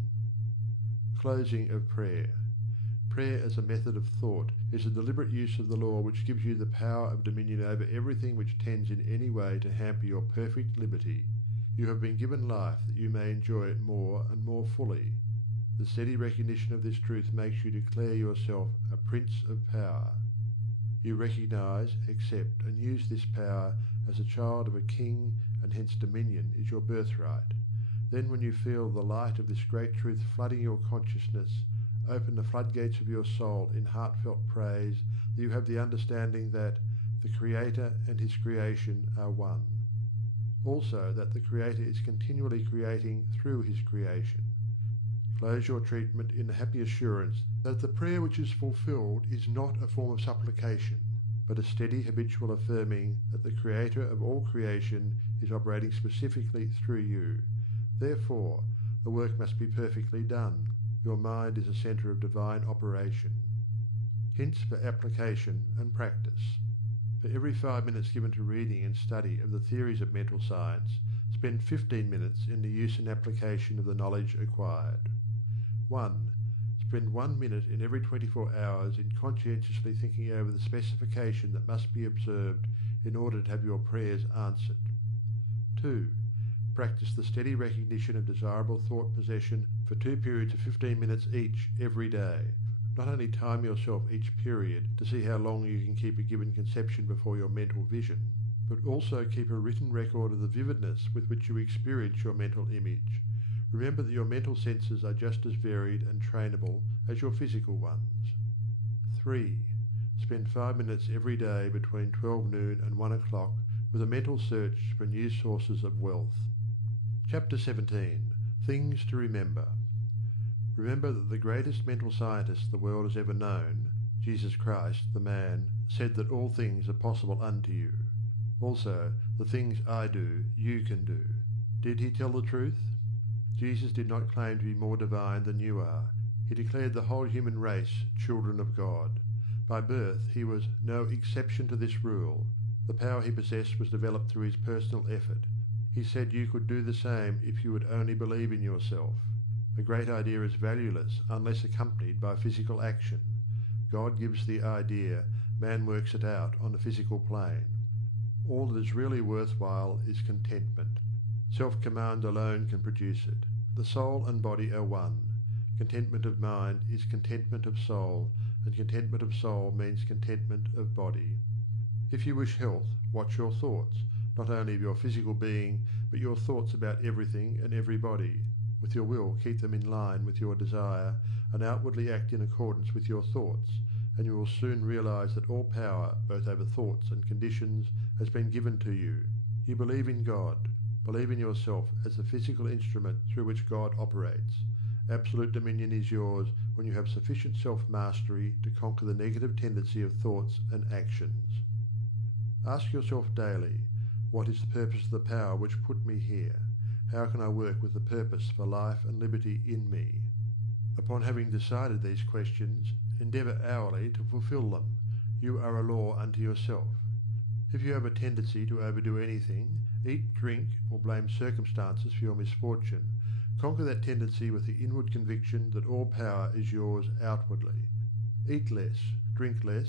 Closing of prayer. Prayer as a method of thought is a deliberate use of the law which gives you the power of dominion over everything which tends in any way to hamper your perfect liberty. You have been given life that you may enjoy it more and more fully. The steady recognition of this truth makes you declare yourself a prince of power. You recognize, accept, and use this power as a child of a king, and hence dominion is your birthright. Then, when you feel the light of this great truth flooding your consciousness, open the floodgates of your soul in heartfelt praise that you have the understanding that the Creator and his creation are one. Also that the Creator is continually creating through his creation. Close your treatment in the happy assurance that the prayer which is fulfilled is not a form of supplication, but a steady habitual affirming that the Creator of all creation is operating specifically through you. Therefore, the work must be perfectly done. Your mind is a centre of divine operation. Hints for application and practice. For every 5 minutes given to reading and study of the theories of mental science, spend 15 minutes in the use and application of the knowledge acquired. 1. Spend 1 minute in every 24 hours in conscientiously thinking over the specification that must be observed in order to have your prayers answered. 2. Practice the steady recognition of desirable thought possession for 2 periods of 15 minutes each every day. Not only time yourself each period to see how long you can keep a given conception before your mental vision, but also keep a written record of the vividness with which you experience your mental image. Remember that your mental senses are just as varied and trainable as your physical ones. 3. Spend 5 minutes every day between 12 noon and 1 o'clock with a mental search for new sources of wealth. Chapter 17. Things to remember. Remember that the greatest mental scientist the world has ever known, Jesus Christ, the man, said that all things are possible unto you. Also, the things I do, you can do. Did he tell the truth? Jesus did not claim to be more divine than you are. He declared the whole human race children of God. By birth, he was no exception to this rule. The power he possessed was developed through his personal effort. He said you could do the same if you would only believe in yourself. A great idea is valueless unless accompanied by physical action. God gives the idea, man works it out on the physical plane. All that is really worthwhile is contentment. Self-command alone can produce it. The soul and body are one. Contentment of mind is contentment of soul, and contentment of soul means contentment of body. If you wish health, watch your thoughts, not only of your physical being, but your thoughts about everything and everybody. With your will, keep them in line with your desire, and outwardly act in accordance with your thoughts, and you will soon realize that all power, both over thoughts and conditions, has been given to you. You believe in God. Believe in yourself as the physical instrument through which God operates. Absolute dominion is yours when you have sufficient self-mastery to conquer the negative tendency of thoughts and actions. Ask yourself daily, what is the purpose of the power which put me here? How can I work with the purpose for life and liberty in me? Upon having decided these questions, endeavour hourly to fulfil them. You are a law unto yourself. If you have a tendency to overdo anything, eat, drink, or blame circumstances for your misfortune, conquer that tendency with the inward conviction that all power is yours outwardly. Eat less, drink less,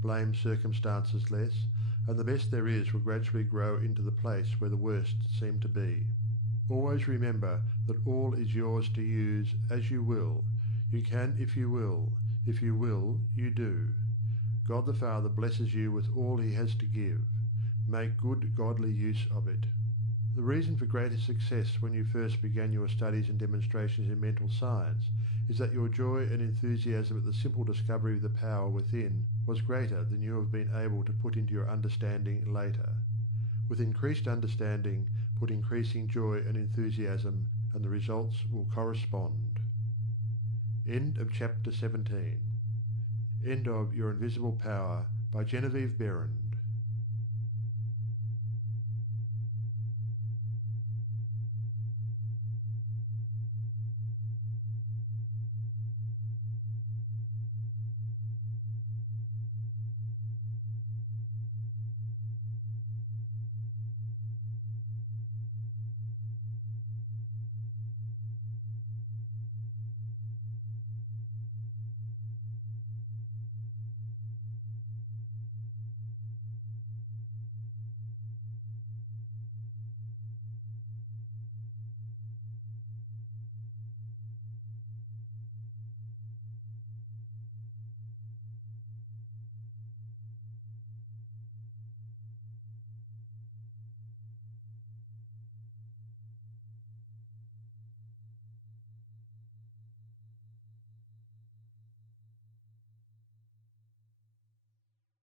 blame circumstances less, and the best there is will gradually grow into the place where the worst seem to be. Always remember that all is yours to use as you will. You can if you will. If you will, you do. God the Father blesses you with all he has to give. Make good godly use of it. The reason for greater success when you first began your studies and demonstrations in mental science is that your joy and enthusiasm at the simple discovery of the power within was greater than you have been able to put into your understanding later. With increased understanding, put increasing joy and enthusiasm, and the results will correspond. End of chapter 17. End of Your Invisible Power by Genevieve Behrend.